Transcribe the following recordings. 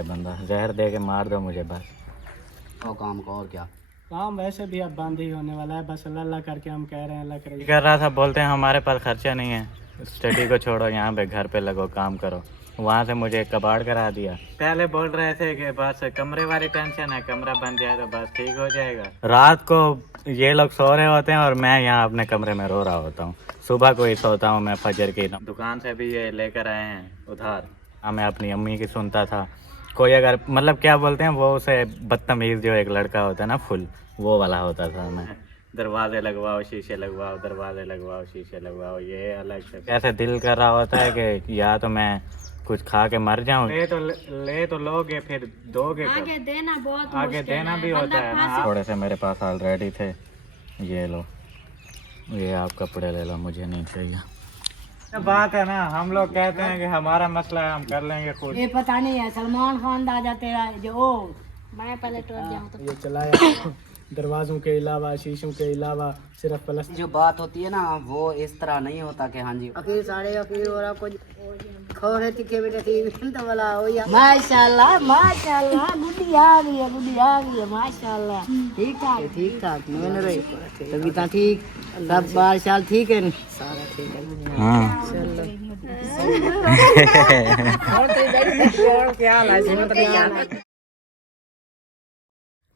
मेरे बंदा, जहर दे के मार दो मुझे बस। और काम का और क्या काम वैसे भी अब बंद ही होने वाला है, बस अल्लाह अल्लाह करके हम कह रहे हैं अल्लाह करे। कर रहा था, बोलते हैं हमारे पास खर्चा नहीं है, स्टडी को छोड़ो, यहाँ पे घर पे लगो काम करो। वहाँ से मुझे कबाड़ करा दिया। पहले बोल रहे थे कि बस कमरे वाली टेंशन है, कमरा बन जाए तो बस ठीक हो जाएगा। रात को ये लोग सो रहे होते हैं और मैं यहाँ अपने कमरे में रो रहा होता हूँ। सुबह को ही सोता हूँ मैं फजर की। दुकान से भी ये लेकर आए हैं उधार। हाँ, मैं अपनी अम्मी की सुनता था। कोई अगर मतलब क्या बोलते हैं वो, उसे बदतमीज़ जो एक लड़का होता है ना, फुल वो वाला होता था मैं। दरवाजे लगवाओ, शीशे लगवाओ, दरवाजे लगवाओ, शीशे लगवाओ, ये अलग से कैसे दिल कर रहा होता है कि या तो मैं कुछ खा के मर जाऊं। ले तो लोगे, फिर दोगे कब? आगे देना बहुत आगे देना भी होता है ना। थोड़े से मेरे पास ऑलरेडी थे, ये लो, ये आप कपड़े ले लो, मुझे नहीं चाहिए। बात है ना, हम लोग कहते हैं कि हमारा मसला है, हम कर लेंगे खुद। ये पता नहीं है सलमान खान आ जाते हैं जो ओ मैं पहले टूट जाऊं तो ये चलाया दरवाजों के अलावा, शीशों के अलावा सिर्फ प्लस। जो बात होती है ना वो इस तरह नहीं होता कि हाँ जी अखीर साढ़े अखीर और आपको खोरे तिखे बेटे थी तो वाला हो या माशाल्लाह माशाल्लाह गुड्डी आ गई है, गुड्डी आ गई है माशाल्लाह। ठीक ठाक मैंने रही तभी ता ठीक सब बाल शाल ठीक है सारा ठीक है। हाँ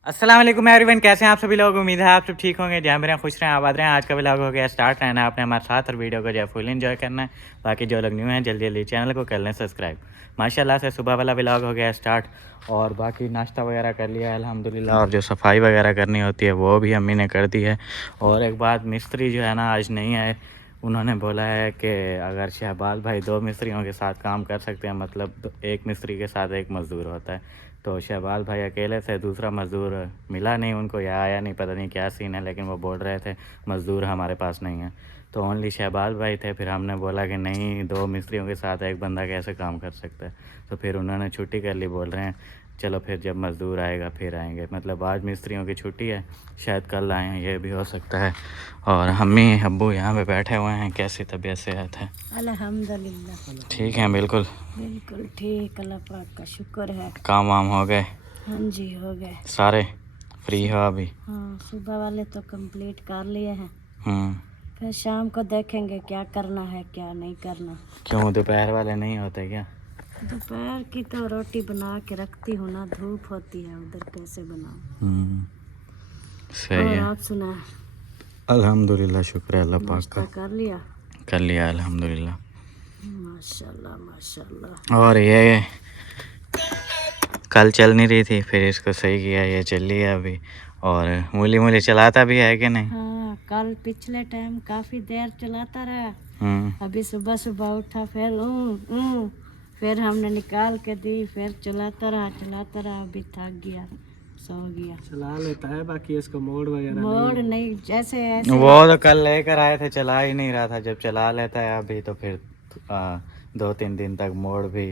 अस्सलाम वालेकुम एवरीवन, कैसे हैं आप सभी लोग। उम्मीद है आप सब ठीक होंगे, जहाँ मेरे खुश रहें, आबाद रहें। आज का व्लॉग हो गया स्टार्ट, रहना है आपने हमारे साथ और वीडियो को जो है फुल एंजॉय करना है। बाकी जो लोग न्यू हैं जल्दी जल्दी चैनल को कर लें सब्सक्राइब। माशाल्लाह से सुबह वाला व्लॉग हो गया स्टार्ट और बाकी नाश्ता वगैरह कर लिया है अल्हम्दुलिल्लाह। और जो सफाई वगैरह करनी होती है वो भी अम्मी ने कर दी है। और एक बात, मिस्त्री जो है ना आज नहीं आए। उन्होंने बोला है कि अगर शहबाज भाई 2 मिस्त्रियों के साथ काम कर सकते हैं, मतलब एक मिस्त्री के साथ एक मज़दूर होता है, तो शहबाज भाई अकेले थे, दूसरा मज़दूर मिला नहीं उनको या आया नहीं, पता नहीं क्या सीन है, लेकिन वो बोल रहे थे मज़दूर हमारे पास नहीं है, तो ओनली शहबाज भाई थे। फिर हमने बोला कि नहीं, 2 मिस्त्रियों के साथ एक बंदा कैसे काम कर सकता है, तो फिर उन्होंने छुट्टी कर ली। बोल रहे हैं चलो फिर जब मज़दूर आएगा फिर आएंगे, मतलब आज मिस्त्रियों की छुट्टी है, शायद कल आएँ, ये भी हो सकता है। और अम्मी अब्बू यहाँ पे बैठे हुए हैं। कैसी तबीयत सेहत है? अल्हम्दुलिल्लाह ठीक है, बिल्कुल बिल्कुल ठीक, अल्लाह पाक का शुक्र है। काम वाम हो गए? हाँ जी हो गए सारे फ्री हो अभी? हाँ सुबह वाले तो कंप्लीट कर लिए हैं, हम्म। फिर शाम को देखेंगे क्या करना है क्या नहीं करना। क्यों, दोपहर वाले नहीं होते क्या? दोपहर की तो रोटी बना के रखती हूँ ना, धूप होती है उधर कैसे बनाऊँ। सही और है। आप सुना? अल्हम्दुलिल्लाह, शुक्र है अल्लाह पाक नाश्ता का। कर लिया अल्हम्दुलिल्लाह। माशाल्लाह माशाल्लाह। और ये कल चल नहीं रही थी, फिर इसको सही किया, ये चल रही है अभी। और मूली मूली चलाता भी है कि नहीं? हाँ कल पिछले टाइम काफ़ी देर चलाता रहा। अभी सुबह सुबह उठा फिर हमने निकाल के दी, फिर चलाता रहा अभी थक गया, सो गया। चला लेता है, बाकी इसको मोड़ वगैरह मोड़ नहीं जैसे ऐसे वो तो कल लेकर आए थे, चला ही नहीं रहा था। जब चला लेता है अभी तो फिर 2-3 दिन तक मोड़ भी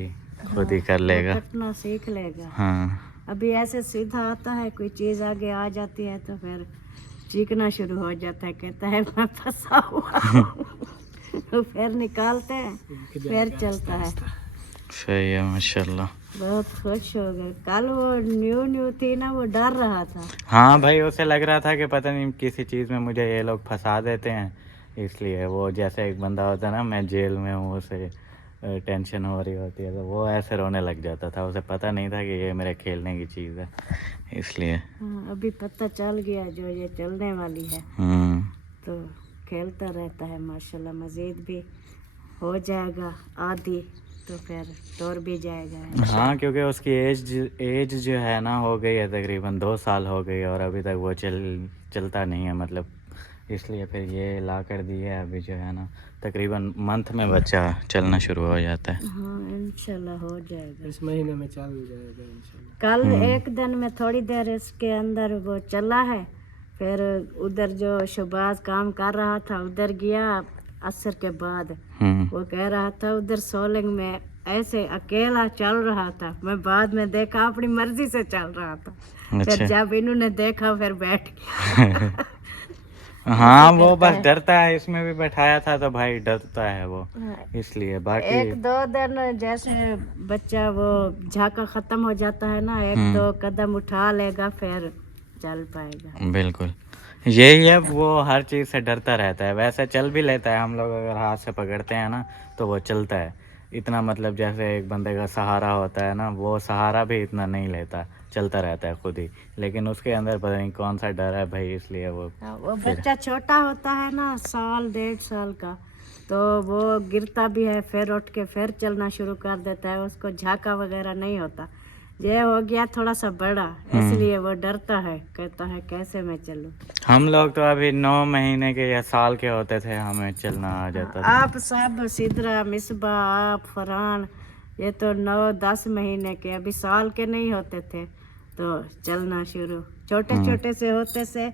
खुद ही कर लेगा, कटना सीख लेगा। हाँ। अभी ऐसे सीधा आता है, कोई चीज़ आगे आ जाती है तो फिर चीखना शुरू हो जाता है, कहता है मैं फंसा हुआ हूँ। फिर निकालते हैं, फिर चलता है। सही है माशाल्लाह। बहुत खुश हो गए। कल वो न्यू थी ना, वो डर रहा था। हाँ भाई, उसे लग रहा था कि पता नहीं किसी चीज़ में मुझे ये लोग फंसा देते हैं, इसलिए वो जैसे एक बंदा होता है ना, मैं जेल में हूँ, उसे टेंशन हो रही होती है, तो वो ऐसे रोने लग जाता था। उसे पता नहीं था कि ये मेरे खेलने की चीज़ है, इसलिए। हाँ, अभी पता चल गया जो ये चलने वाली है, तो खेलता रहता है माशाल्लाह। मज़ीद भी हो जाएगा आदि तो फिर तोड़ भी जाएगा। हाँ, क्योंकि उसकी एज जो है ना हो गई है, तकरीबन 2 साल हो गई और अभी तक वो चलता नहीं है, मतलब इसलिए फिर ये ला कर दी है। अभी जो है ना तकरीबन मंथ में बच्चा चलना शुरू हो जाता है। हाँ इंशाल्लाह हो जाएगा, इस महीने में चल जाएगा इंशाल्लाह। कल एक दिन में थोड़ी देर इसके अंदर वो चला है, फिर उधर जो शहबाज काम कर रहा था उधर गया असर के बाद। वो कह रहा था उधर सोलंग में ऐसे अकेला चल रहा था, मैं बाद में देखा अपनी मर्जी से चल रहा था। अच्छा। फिर जब इन्होंने देखा फिर बैठ गया। हाँ वो बस डरता है, इसमें भी बैठाया था तो भाई डरता है वो, इसलिए बाकी एक दो दिन जैसे बच्चा वो झाका खत्म हो जाता है ना, एक दो कदम उठा लेगा फिर चल पाएगा। बिल्कुल यही है, वो हर चीज़ से डरता रहता है। वैसे चल भी लेता है, हम लोग अगर हाथ से पकड़ते हैं ना तो वो चलता है इतना, मतलब जैसे एक बंदे का सहारा होता है ना, वो सहारा भी इतना नहीं लेता, चलता रहता है खुद ही। लेकिन उसके अंदर पता नहीं कौन सा डर है भाई, इसलिए वो वो बच्चा छोटा होता है ना, साल 1.5 साल का, तो वो गिरता भी है फिर उठ के फिर चलना शुरू कर देता है, उसको झाका वगैरह नहीं होता। ये हो गया थोड़ा सा बड़ा, इसलिए वो डरता है, कहता है कैसे मैं चलूं। हम लोग तो अभी 9 महीने के या साल के होते थे, हमें चलना आ जाता था। आप सब सिदरा मिसबा आप फरहान ये तो 9-10 महीने के, अभी साल के नहीं होते थे तो चलना शुरू, छोटे छोटे से होते से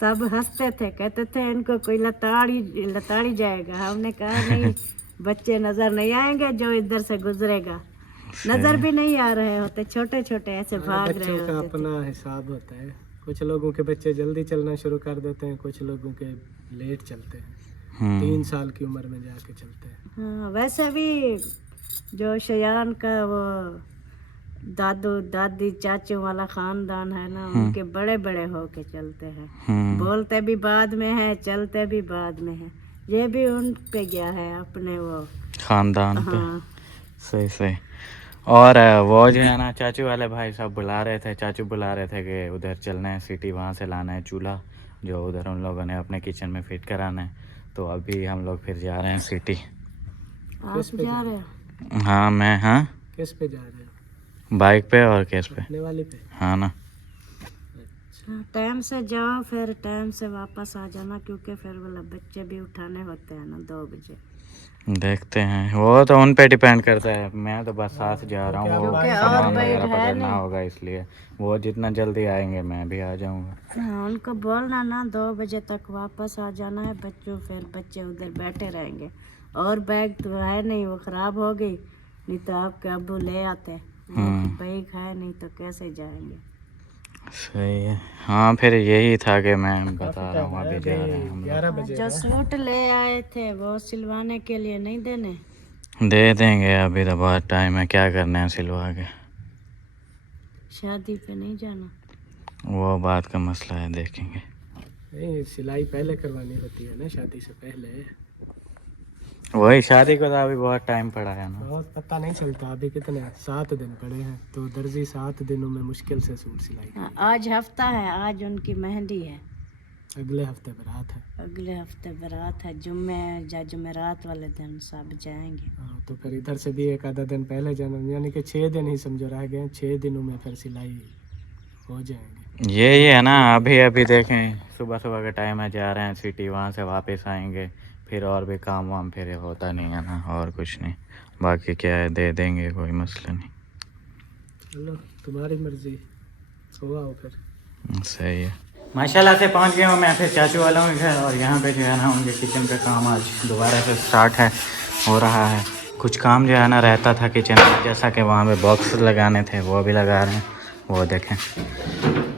सब हंसते थे, कहते थे इनको कोई लताड़ी जाएगा। हमने कहा नहीं, बच्चे नजर नहीं आएंगे जो इधर से गुजरेगा, नजर भी नहीं आ रहे होते, छोटे छोटे ऐसे भाग रहे बच्चों का होते थे। अपना हिसाब होता है, कुछ लोगों के बच्चे जल्दी चलना शुरू कर देते हैं, कुछ लोगों के लेट चलते हैं, 3 साल की उम्र में जाके चलते हैं। हाँ, वैसे भी जो शयान का वो दादू दादी चाचू वाला खानदान है ना, उनके बड़े बड़े होके चलते हैं, बोलते भी बाद में है, चलते भी बाद में है। ये भी उन पे गया है अपने वो खानदान पे। हाँ। सही सही। और वो जो है ना चाचू वाले भाई सब बुला रहे थे, चाचू बुला रहे थे कि उधर चलना है सिटी, वहाँ से लाना है चूल्हा जो उधर उन लोगों ने अपने किचन में फिट कराना है। तो अभी हम लोग फिर जा रहे हैं सिटी। आप जा रहे हो? हाँ मैं, हाँ किस पे जा रहे हो? बाइक पे। और केस पे? अपने वाले पे। हाँ ना। हाँ, टाइम से जाओ फिर टाइम से वापस आ जाना, क्योंकि फिर वाला बच्चे भी उठाने होते हैं ना 2 बजे। देखते हैं, वो तो उन पे डिपेंड करता है। मैं तो बस साथ जा रहा हूँ, वो क्योंकि और सामान बाइक वगैरह है पकड़ना नहीं। होगा, इसलिए वो जितना जल्दी आएंगे मैं भी आ जाऊँगा। हाँ, उनको बोलना ना 2 बजे तक वापस आ जाना है बच्चों, फिर बच्चे उधर बैठे रहेंगे। और बैग तो है नहीं, वो ख़राब हो गई, नहीं तो आपके अब्बू ले आते। बैग है नहीं तो कैसे जाएंगे। सही है। हाँ फिर यही था कि मैं बता रहा हूँ अभी जा रहे हैं हम 11 बजे जो सूट ले आए थे वो सिलवाने के लिए नहीं देने? लोग। दे देंगे, अभी तो बहुत टाइम है, क्या करना है सिलवा के। शादी पे नहीं जाना? वो बात का मसला है, देखेंगे। नहीं, सिलाई पहले करवानी होती है ना शादी से पहले। वही शादी को तो अभी बहुत टाइम पड़ा है ना। बहुत पता नहीं चलता, अभी कितने 7 दिन पड़े हैं, तो दर्जी 7 दिनों में मुश्किल से सूट सिलाई। हाँ, आज हफ्ता है, आज उनकी मेहंदी है, अगले हफ्ते बारात है। अगले हफ्ते बारात है, जुम्मे या जुमेरात वाले दिन सब जाएंगे। हाँ, तो फिर इधर से भी 1 आधा दिन पहले जाना, यानी कि 6 दिन ही समझो रह गए, 6 दिनों में फिर सिलाई हो जाएंगे। यही है ना, अभी अभी देखें सुबह सुबह का टाइम है, जा रहे हैं सिटी, वहाँ से वापस आएंगे, फिर और भी काम वाम फिर होता नहीं है ना, और कुछ नहीं। बाकी क्या है, दे देंगे, कोई मसला नहीं। चलो तुम्हारी मर्जी, हो आओ फिर। सही है। माशाल्लाह से पहुंच गया हूँ मैं फिर चाचू वालों के घर, और यहाँ पे जो है ना उनके किचन का काम आज दोबारा से स्टार्ट है, हो रहा है। कुछ काम जो है ना रहता था किचन में, जैसा कि वहाँ पे बॉक्स लगाने थे वो भी लगा रहे हैं, वो देखें।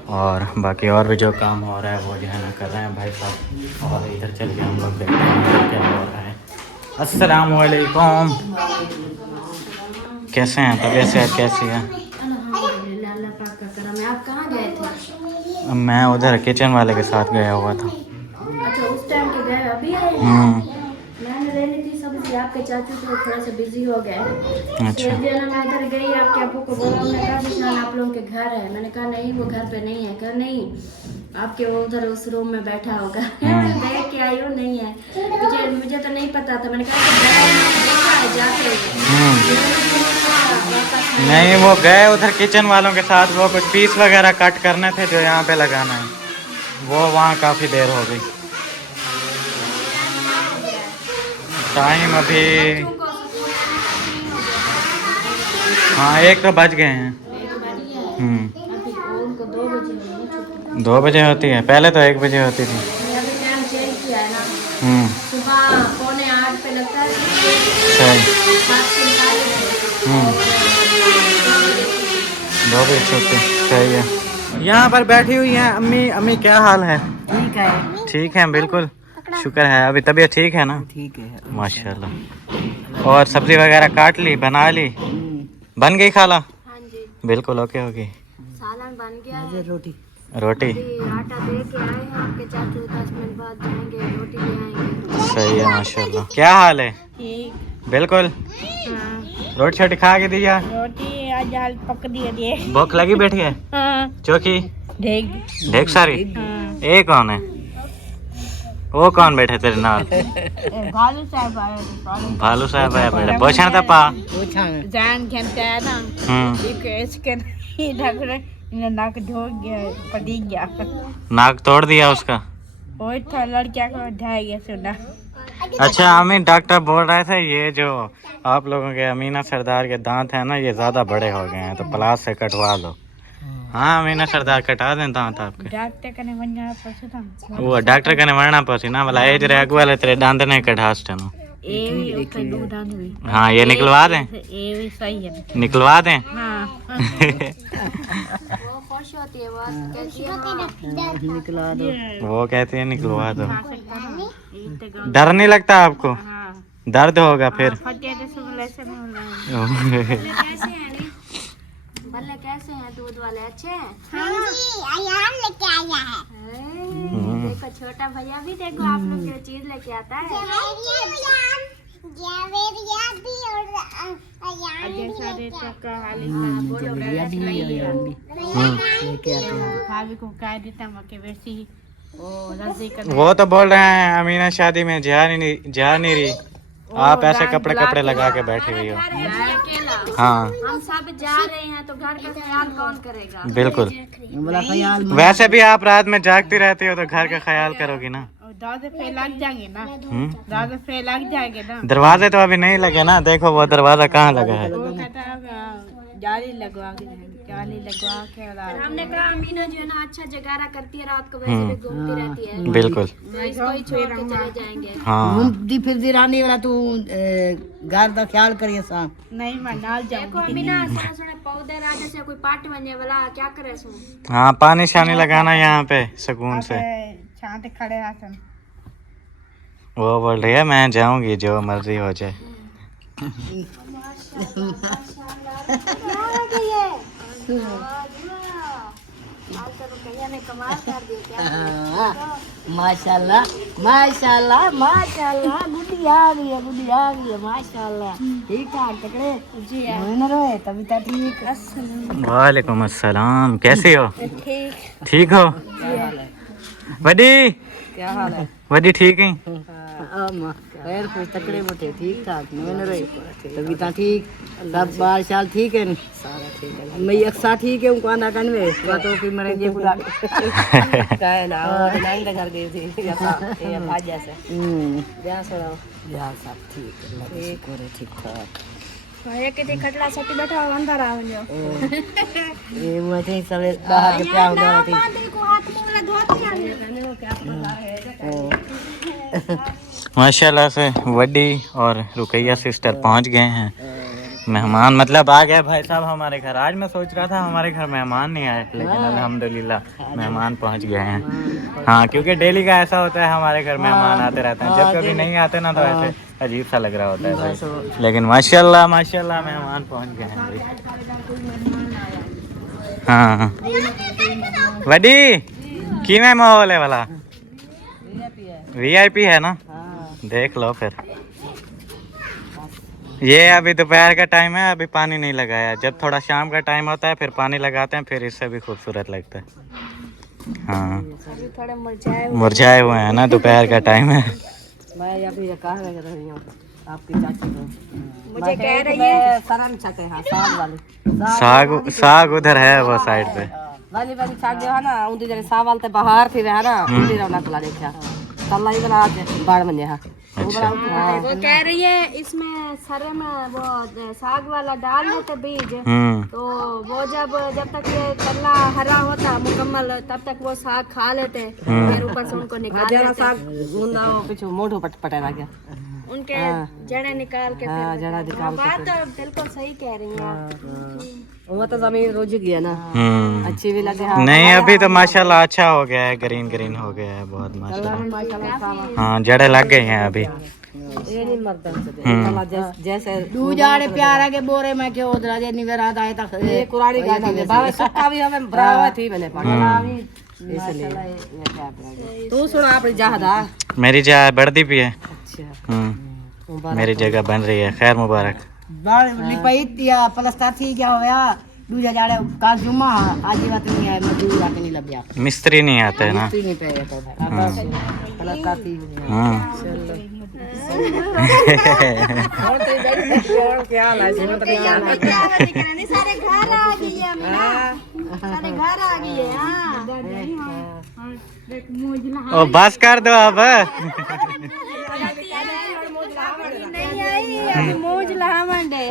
और बाकी और भी जो काम हो रहा है वो जो है ना कर रहे हैं भाई साहब। और इधर चल के हम लोग देखते हैं क्या हो रहा है। अस्सलाम वालेकुम, कैसे हैं, तबीयत सेहत कैसी है? अल्हम्दुलिल्लाह, अल्लाह पाक का करम है। आप कहाँ गए थे? मैं उधर किचन वाले के साथ गया हुआ था। अच्छा, उस टाइम के गए, अभी आए? मैंने लेनी थी सब्जी, आपके चाचू तो थोड़ा सा बिजी हो गए। अच्छा। तो मैं इधर गई, आपके अब्बू को बोला, उन्होंने कहा जिसना आप लोगों के घर है। मैंने कहा नहीं, वो घर पे नहीं है। कहा नहीं, आपके वो उधर उस रूम में बैठा होगा। मैं देख के आई हूँ, नहीं है। मुझे तो नहीं पता था। मैंने कहा देखा है जाके। नहीं, वो गए उधर किचन वालों के साथ, वो कुछ पीस वगैरह कट करने थे जो यहाँ पे लगाना है, वो वहाँ काफ़ी देर हो गई। टाइम अभी हाँ 1 तो बज गए हैं। 2 बजे होती है, पहले तो 1 बजे होती थी। टाइम चेंज किया है ना, सुबह 7:45 पे लगता है। सही। 2 बजे छुट्टी, सही है। यहाँ पर बैठी हुई हैं अम्मी। अम्मी क्या हाल है? ठीक है, ठीक है बिल्कुल, शुक्र है। अभी तबीयत ठीक है ना? ठीक है। माशाल्लाह। और सब्जी वगैरह काट ली, बना ली, बन गई खाला? हाँ जी, बिल्कुल ओके होगी। सालन बन गया है। रोटी रोटी अभी आटा दे के आए हैं आपके चाचू, 10 मिनट बाद जाएंगे रोटी ले आएंगे। सही है माशाल्लाह। क्या हाल है? ठीक। बिल्कुल। हाँ, रोटी छोटी खा के दिया? रोटी आज हाल पक दिए। भूख लगी बैठी है? हाँ, चौकी देख। ढेक सारी? हाँ, ये कौन है? वो कौन बैठे तेरे नाल? भालू साहब आए। भालू साहब है बेटा, बोछण दा पा। जान खेलते है ना, इसके ढक रहे, नाक ढोक गया, पड़ी गया। नाक तोड़ दिया उसका? वही था, लड़किया को ढाई गया सुना। अच्छा अमीन, डॉक्टर बोल रहे थे ये जो आप लोगों के अमीना सरदार के दांत हैं ना, ये ज्यादा बड़े हो गए हैं, तो प्लास से कटवा लो। हाँ अमीना सरदार कटा दें दांत आपके। डॉक्टर कने वन्या पछे था। वो डॉक्टर कने वरना पसी ना, भला एज रे अगवाले तेरे दांत नहीं कटास टनो। ए भी ऊपर दूध आने हुई। हाँ ये निकलवा दें? ए भी सही है। निकलवा दें? हाँ। वो खुश होती है, बात कहती है निकला दो। वो कहती है निकलवा दो। डर नहीं लगता आपको? दर्द होगा फिर? भले कैसे हैं दूध वाले, अच्छे हैं? देखो छोटा भैया भी, देखो आप लोग के लिए चीज लेके आता है। भाभी को कह देता मके वैसी वो तो बोल रहे हैं अमीना शादी में जा नहीं रही, आप ऐसे कपड़े लगा के बैठी हुई हो। हाँ हम सब जा रहे हैं तो घर का ख्याल कौन करेगा? बिल्कुल। बोला ख्याल वैसे भी आप रात में जागती रहती हो तो घर का ख्याल करोगी ना। दरवाजे पे लग जाएंगे ना, दरवाजे पे लग जाएंगे ना। दरवाजे तो अभी नहीं लगे ना, देखो वो दरवाजा कहाँ लगा है। वो कहता है जाली लगवा के हमने कहा अमीना जो है ना अच्छा जगारा करती है, रात को वैसे भी घूमती रहती है। बिल्कुल। तो इसको ही छोड़ के चले जाएंगे। हाँ घूमती फिरती रहने वाला तू घर का ख्याल करिए सा। नहीं मैं नाल देखो अमीना सोने पौधे राजा से कोई पाट बने वाला क्या करे सो। हाँ पानी शानी लगाना यहाँ पे सुकून से। शांत खड़े रहते। वो बोल रही है मैं जाऊंगी जो मर्जी हो जाए। माशाल्लाह माशाल्लाह माशाल्लाह, गुड्डी आ गई है माशाल्लाह। ठीक ठाक तकड़े जी है, तभी तो ठीक। वालेकुम अस्सलाम, कैसे हो? ठीक। ठीक हो? वडी क्या हाल है? वडी ठीक है? खैर कुछ तकड़े मोटे ठीक ठाक मैंने रहे, तभी तो ठीक। सब बाल शाल ठीक है? सारा ठीक है। मैं अक्सा ठीक है, उनको आना कन में बातों की मरेंगे पूरा काय ना और नहीं कर गई थी ये भाज जैसे जा सो जा सब ठीक है, ठीक है ठीक ठाक। ये के खटला सटी बैठा हो अंदर आ जाओ। ये मुझे सब बाहर के प्यार उधर थी। को हाथ मुंह धोती है क्या पता है। माशाल्लाह से वडी और रुकैया सिस्टर पहुंच गए हैं। मेहमान मतलब आ गए भाई साहब हमारे घर। आज मैं सोच रहा था हमारे घर मेहमान नहीं आए, लेकिन अल्हम्दुलिल्लाह मेहमान पहुंच गए हैं। हाँ क्योंकि डेली का ऐसा होता है, हमारे घर मेहमान आते रहते हैं। जब कभी नहीं आते ना तो ऐसे अजीब सा लग रहा होता है भाई। लेकिन माशाल्लाह माशाल्लाह मेहमान पहुंच गए हैं भाई। हाँ वडी की में माहौल है वाला VIP है ना, देख लो फिर। ये अभी दोपहर का टाइम है, अभी पानी नहीं लगाया। जब थोड़ा शाम का टाइम होता है फिर पानी लगाते हैं, फिर इससे भी खूबसूरत लगता है। हाँ थोड़े मुरझाए मुरझाए हुए हैं ना, दोपहर का टाइम है। मैं या फिर कहाँ लग रही हूँ आपकी चाची को। मुझे कह रही है सरम छके हाँ साग वाली साग उधर है वो साइड पे वाली साग जो है ना उनकी जगह साग वाले तो बाहर थी रहा ना उनकी रौनक ला देखा तल्ला ही बना के बाढ़ बन गया। वो कह रही है इसमें सरे में वो साग वाला डाल देते बीज, तो वो जब तक ये तल्ला हरा होता मुकम्मल तब तक वो साग खा लेते, फिर ऊपर से उनको निकाल देते। साग गुंदा पीछे मोटो पटे लग गया, उनके जड़े निकाल के। जड़ा निकाल बात तो बिल्कुल सही कह रही हैं। वो तो जमीन रोज गया ना, अच्छी भी लगे। नहीं अभी तो माशाल्लाह अच्छा हो गया है, ग्रीन ग्रीन हो गया है बहुत माशाल्लाह। हाँ जड़ें लग गई हैं अभी। ये नहीं मरता जैसे दूजाड़े प्यारा के बोरे में क्यों उधरा जे निवेरा आए तक ये कुराड़ी गाड़ी में बाबा सक्का भी हमें बराबर थी मैंने पढ़ा इसलिए तू सुना आप जहादा मेरी जगह बढ़ती भी है। अच्छा मेरी जगह बन रही है, खैर मुबारक। लिपाईतिया प्लस्तर थी क्या होया दूजा जाड़े काल जुम्मा आज ही बात नहीं है मजदूर आके नहीं लग गया मिस्त्री नहीं आते है ना। मिस्त्री नहीं पे तो भाई प्लस्तर थी और तो क्या ला इसमें पता नहीं सारे घर आ गई है सारे घर आ गई है। ओ बस कर दो अब। नहीं आई अभी मौज लहा मंडे।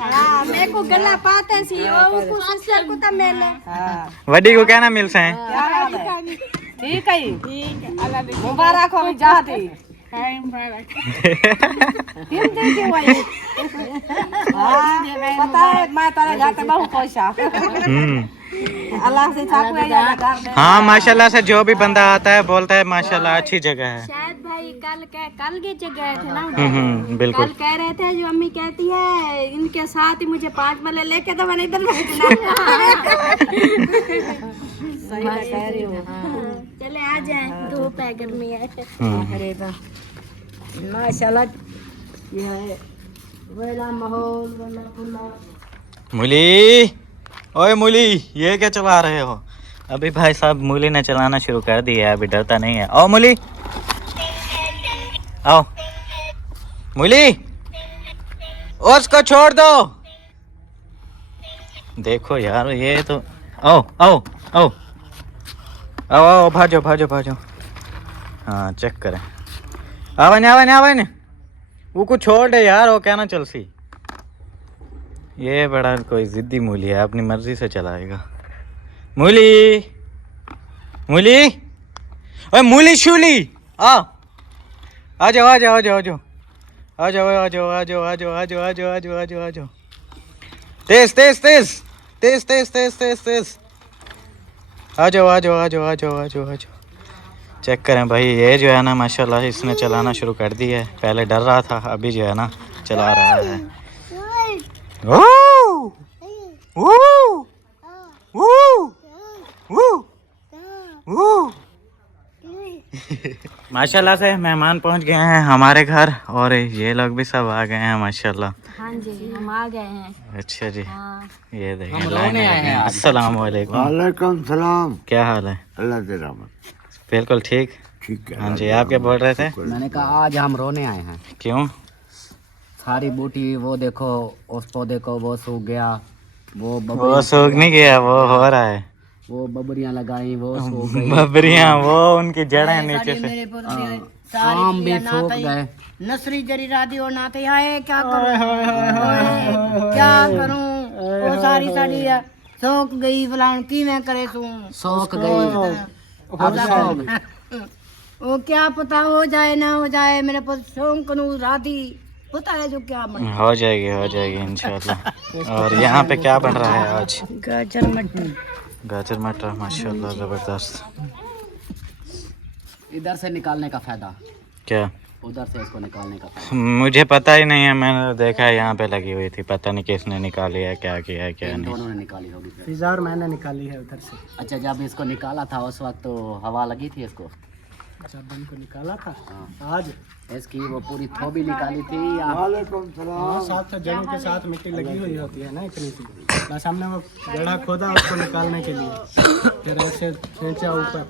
हां मेरे को गला पाते सी वो कुछ सिस्टर को तो मैंने वड्डी को कहना मिल से ठीक है मुबारक हो जाते पता है मैं तारे जाते बहुत खुश अल्लाह से हाँ माशाल्लाह से जो भी बंदा आता है बोलता है माशाल्लाह अच्छी जगह है। शायद भाई कल के जगह थे ना। बिल्कुल कल कह रहे थे जो अम्मी कहती है इनके साथ ही मुझे 5 मले लेके तो मैंने इधर सही कह रही हो। चले आ जाए धूप है गर्मी है। अरे माशाल्लाह ये है वेला माहौल वाला खुला। मूली ओए मूली ये क्या चला रहे हो? अभी भाई साहब मूली ने चलाना शुरू कर दिया है, अभी डरता नहीं है। आओ मूली आओ मूली उसको छोड़ दो। देखो यार ये तो आओ आओ आओ आओ आओ भाजो भाजो भाजो। हाँ चेक करें आवन आवन आवन वो कुछ छोड़ दे यार वो क्या ना चल सी। ये बड़ा कोई जिद्दी मूली है, अपनी मर्जी से चलाएगा। मूली मूली ओए मूली शूली आ जाओ आ जाओ आ जाओ आ जाओ आ जाओ आ जाओ आ जाओ आ जाओ आ जाओ आ जाओ आ जाओ आ जाओ आ जाओ तेज तेज तेज तेज तेज तेज तेज तेज आ जाओ आ जाओ आ जाओ आ जाओ आ जाओ आ जाओ। चेक करें भाई ये जो है ना माशाल्लाह इसने चलाना शुरू कर दी है। पहले डर रहा था अभी जो है ना चला रहा है। माशाल्लाह से मेहमान पहुंच गए हैं हमारे घर और ये लोग भी सब आ गए हैं माशाल्लाह। हाँ जी हम आ गए हैं। अच्छा जी हाँ। ये देखें। अस्सलाम वालेकुम। वालेकुम सलाम। क्या हाल है? अल्लाह के रहमत। बिल्कुल ठीक। ठीक है। हाँ जी आप क्या बोल रहे थे? मैंने कहा आज हम रोने आए हैं। क्यों? सारी बूटी वो देखो उस पौधे को वो सूख गया, वो सूख नहीं गया, वो हो रहा है। वो बबरियां लगाई वो सूख गई, बबरियां वो उनकी जड़ें नीचे से आम भी सूख गए। नसरी जरी राधी और नाते आए क्या करूं क्या करूं वो सारी साड़ी सोख गई फलान की मैं करे सू सूख गई। वो क्या पता हो जाए ना हो जाए मेरे पास शौक करूं राधी पता है जो क्या हो जाएगी इंशाल्लाह। और यहाँ पे क्या बन रहा है आज? गाजर मटर। गाजर मटर माशाल्लाह जबरदस्त। इधर से निकालने का फायदा क्या? उधर से इसको निकालने का फायदा। मुझे पता ही नहीं है, मैंने देखा है यहाँ पे लगी हुई थी, पता नहीं किसने निकाली है क्या किया है क्या नहीं। दोनों ने निकाली होगी। फिजार मैंने निकाली है उधर से। अच्छा जब इसको निकाला था उस वक्त तो हवा लगी थी इसको? जब इनको निकाला था आज इसकी वो पूरी थोबी निकाली थी या वालेकुम सलाम। साथ साथ जड़ों के साथ मिट्टी लगी हुई होती है ना इतनी सी, बस हमने वो गड्ढा खोदा उसको निकालने के लिए, फिर ऐसे खींचा ऊपर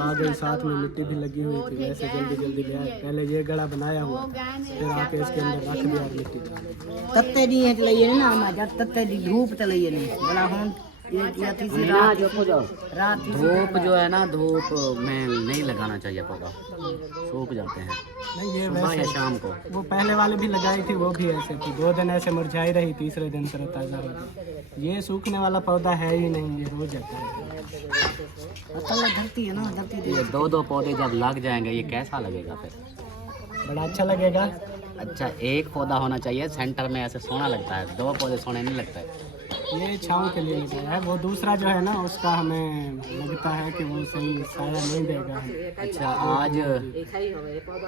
आ गई, साथ में मिट्टी भी लगी हुई थी। वैसे जल्दी जल्दी ले आए, पहले ये गड्ढा बनाया हुआ फिर आके इसके अंदर रख दिया मिट्टी। तत्ते दी है चलाइए ना हमारा तत्ते दी धूप चलाइए नहीं बोला हम ये तीसरी रात रात धूप जो है ना धूप में नहीं लगाना चाहिए, पौधा सूख जाते हैं नहीं ये सुबह या शाम को। वो पहले वाले भी लगाई थी, वो भी ऐसे थी, 2 दिन ऐसे मुरझाई रही, तीसरे दिन तरोताज़ा हो गई। ये सूखने वाला पौधा है ही नहीं, ये रोज जाता है। धरती है ना धरती ये 2-2 पौधे जब लग जाएंगे ये कैसा लगेगा फिर? बड़ा अच्छा लगेगा। अच्छा, एक पौधा होना चाहिए सेंटर में, ऐसे सोना लगता है, दो पौधे सोने नहीं लगता है। ये छाँव के लिए लगाया है, वो दूसरा जो है ना उसका हमें लगता है कि वो सही साया नहीं देगा। अच्छा, आज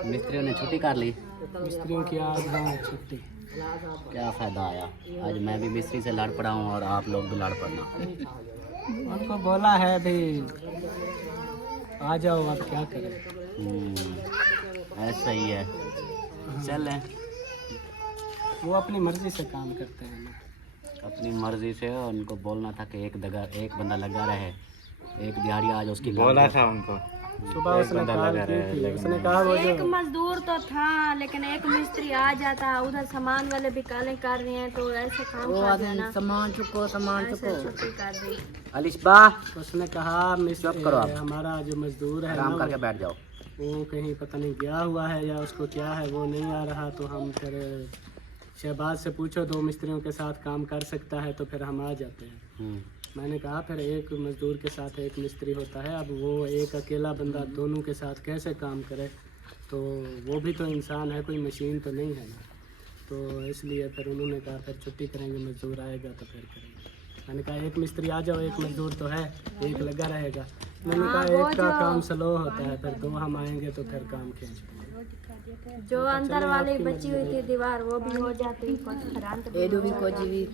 मिस्त्रियों ने छुट्टी कर ली। मिस्त्रियों की आज हाँ छुट्टी। क्या फ़ायदा आया? आज मैं भी मिस्त्री से लड़ पड़ा हूँ और आप लोग भी लड़ पड़ना। उनको बोला है भी आ जाओ, अब क्या करें। ऐसा ही है, चलें। वो अपनी मर्जी से काम करते हैं ना। अपनी मर्जी से उनको बोलना था कि एक बंदा लगा रहे, एक दिहाड़ी आज उसकी बोला था उनको, सुबह उसने कॉल की थी, उसने कहा वो एक जो मजदूर तो था, लेकिन एक मिस्त्री आ जाता, उधर सामान वाले भी काले कर रहे हैं, तो ऐसे काम वो कर आदमी देना। सामान चुको, सामान ऐसे चुको। छुट्टी कर दी। अलिशबा, उसने कहा मिस्त्री करो आप। हमारा जो मजदूर है काम ना करके बैठ जाओ। वो कहीं पता नहीं गया हुआ है या उसको क्या है, वो नहीं आ रहा। तो हम फिर शहबाज से पूछो, दो मिस्त्रियों के साथ काम कर सकता है तो फिर हम आ जाते हैं। मैंने कहा फिर एक मजदूर के साथ एक मिस्त्री होता है, अब वो एक अकेला बंदा दोनों के साथ कैसे काम करे, तो वो भी तो इंसान है, कोई मशीन तो नहीं है ना। तो इसलिए फिर उन्होंने कहा फिर छुट्टी करेंगे, मजदूर आएगा तो फिर करेंगे। मैंने कहा एक मिस्त्री आ जाओ, एक मजदूर तो है, एक लगा रहेगा। मैंने कहा एक का काम स्लो होता है, फिर दो हम आएंगे तो फिर काम खींच पाएंगे। जो अंदर वाली बची हुई थी दीवार, वो भी हो जाती। एडू भी कुछ भी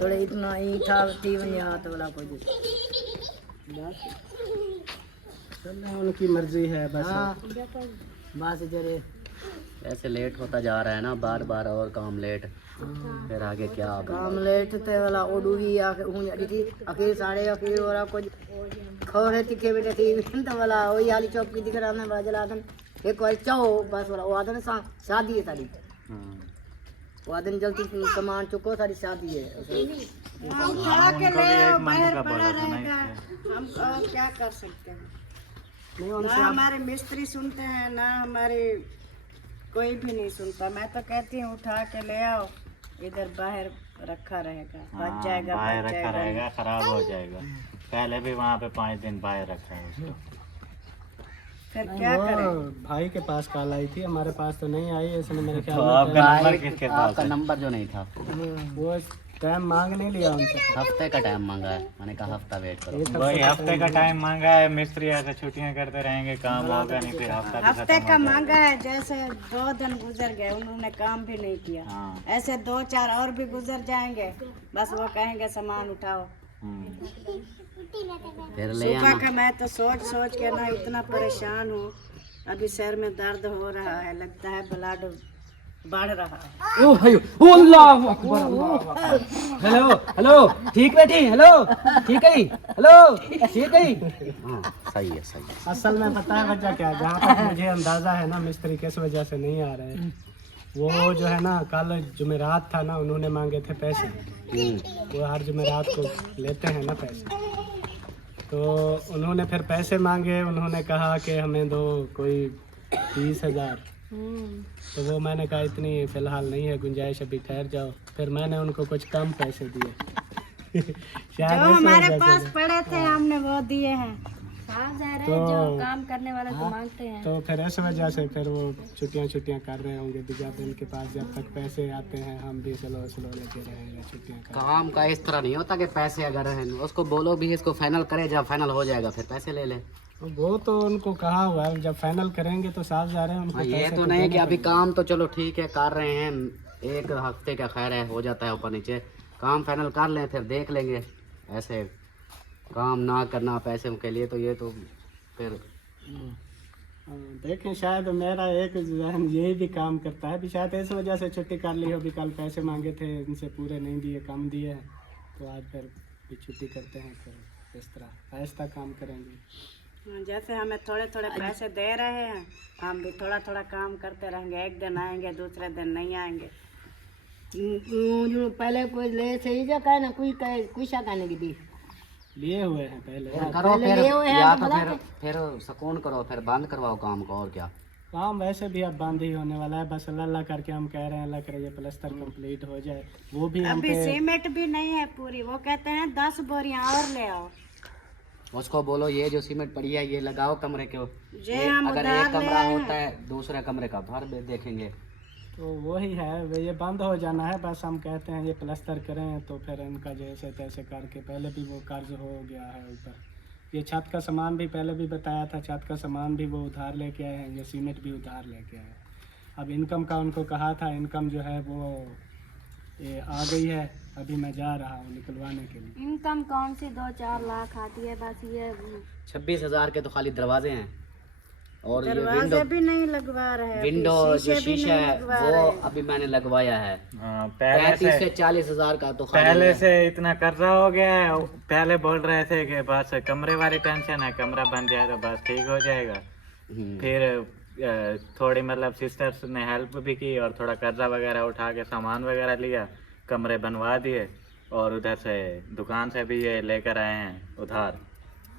थोड़े इतना ही था, टीवन हाथ वाला कुछ। चलो उनकी मर्जी है बस। हाँ बस जरे ऐसे लेट होता जा रहा है ना, बार बार और काम लेट, फिर आगे क्या होगा? काम लेट ते वाला ओडू ही आके हूं जाती थी, अकेले साड़े अकेले वाला कुछ खोरे तिखे बेटे थी तो वाला वही हाली चौक की दिख रहा है बाजला आदन एक बार चाहो बस वाला वो आदन शादी है सारी, वो आदन जल्दी सामान चुको, सारी शादी है। हम खड़ा के ले बाहर पड़ा रहेगा, हम और क्या कर सकते हैं? नहीं ना उनसे हमारे मिस्त्री सुनते हैं, ना हमारे कोई भी नहीं सुनता। मैं तो कहती हूँ उठा के ले आओ, इधर बाहर रखा रहेगा, बच जाएगा, बाहर बच रखा जाएगा। रहेगा, खराब हो जाएगा। पहले भी वहाँ पे 5 दिन बाहर रखा है उसको। फिर क्या वो करें? भाई के पास कॉल आई थी, हमारे पास तो नहीं आई। इसने मेरे ख्याल तो में आपका नंबर किसके पास आपका है? नंबर जो नहीं था, वो टाइम मांग नहीं लिया उनसे। हफ्ते का टाइम मांगा है। मैंने कहा हफ्ता वेट करो। एक वही हफ्ते का टाइम मांगा है, मिस्त्री ऐसे छुट्टियां करते रहेंगे, काम होगा नहीं, फिर हफ्ता भी हफ्ते खत्म का हो मांगा है, जैसे 2 दिन गुजर गए, उन्होंने काम भी नहीं किया। हाँ। ऐसे 2-4 और भी गुजर जाएंगे, बस वो कहेंगे सामान उठाओ। फिर ले सुबह आना। का मैं तो सोच सोच के ना इतना परेशान हूँ, अभी सर में दर्द हो रहा है, लगता है ब्लड बढ़ रहा है। हेलो हेलो ठीक बैठी, हेलो ठीक है, हेलो ठीक है। हाँ, सही है, सही है। असल में पता है वजह क्या, जहाँ तक मुझे अंदाजा है ना मिस्त्री किस वजह से नहीं आ रहे हैं। वो जो है ना कल जुमेरात था ना, उन्होंने मांगे थे पैसे। वो हर जुमेरात को लेते हैं ना पैसे, तो उन्होंने फिर पैसे मांगे। उन्होंने कहा कि हमें दो कोई 30,000। तो वो मैंने कहा इतनी फ़िलहाल नहीं है गुंजाइश, अभी ठहर जाओ। फिर मैंने उनको कुछ कम पैसे दिए। शायद जो इस हमारे वजह पास से। पड़े थे हमने वो दिए हैं। साफ जाहिर है, तो- जो काम करने वाला तो मांगते हैं। तो फिर इस वजह से फिर वो छुट्टियाँ कर रहे होंगे दूसरा दिन के पास। जब तक पैसे आते हैं हम भी स्लो स्लो लगे रहेंगे छुट्टियाँ कर। काम का इस तरह नहीं होता कि पैसे अगर हैं उसको बोलो भी इसको फाइनल करे, जब फाइनल हो जाएगा फिर पैसे ले ले। वो तो उनको कहा हुआ है, जब फाइनल करेंगे तो साफ जा रहे हैं उनको हाँ, ये पैसे तो नहीं है कि अभी काम तो चलो ठीक है कर रहे हैं, एक हफ्ते का खैर है, हो जाता है ऊपर नीचे। काम फाइनल कर लें फिर देख लेंगे। ऐसे काम ना करना पैसे के लिए, तो ये तो फिर देखें। शायद मेरा एक जहन यही भी काम करता है, भी शायद इस वजह से छुट्टी कर ली हो। भी कल पैसे मांगे थे, इनसे पूरे नहीं दिए, कम दिए हैं, तो आज फिर भी छुट्टी करते हैं। फिर इस तरह आहिस्ता काम करेंगे। जैसे हमें थोड़े थोड़े पैसे दे रहे हैं, हम भी थोड़ा थोड़ा काम करते रहेंगे। एक दिन आएंगे, दूसरे दिन नहीं आएंगे। जो पहले कोई ले सही जगह है ना, कोई शा कहने की थी लिए हुए हैं पहले। करो पहले फिर, ले हुए हैं या तो तो भला फिर सुकून करो, फिर बंद करवाओ काम को, और क्या। काम वैसे भी अब बंद ही होने वाला है। बस अल्लाह करके हम कह रहे हैं, अल्लाह करे ये प्लस्तर कंप्लीट हो जाए। वो भी हम अभी पे सीमेंट भी नहीं है पूरी, वो कहते हैं 10 बोरियां और ले आओ। उसको बोलो ये जो सीमेंट पड़ी है ये लगाओ कमरे के। जे हम अगर उधार एक ले कमरा आए होता है दूसरे कमरे का भर देखेंगे। तो वही है, ये बंद हो जाना है। बस हम कहते हैं ये प्लास्टर करें तो फिर इनका जैसे तैसे करके, पहले भी वो कर्ज हो गया है ऊपर। ये छत का सामान भी पहले भी बताया था, छत का सामान भी वो उधार लेके आए हैं, ये सीमेंट भी उधार लेके आए हैं। अब इनकम का उनको कहा था, इनकम जो है वो ये आ गई है, अभी मैं जा रहा हूँ निकलवाने के लिए। इनकम कौन सी 2-4 लाख आती है बस, ये 26,000 के तो खाली दरवाजे हैं, और ये दरवाजे भी नहीं लगवा रहे हैं, विंडो जो शीशे भी शीशा नहीं है लगवा वो रहे हैं। अभी मैंने लगवाया है। पहले 35 से से 40,000 का तो खाली पहले है। से इतना कर्जा हो गया है। पहले बोल रहे थे कि बस कमरे वाली टेंशन है, कमरा बन जाए तो बस ठीक हो जाएगा। फिर थोड़ी मतलब सिस्टर्स ने हेल्प भी की और थोड़ा कर्जा वगैरह उठा के सामान वगैरह लिया, कमरे बनवा दिए, और उधर से दुकान से भी ये लेकर आए हैं उधार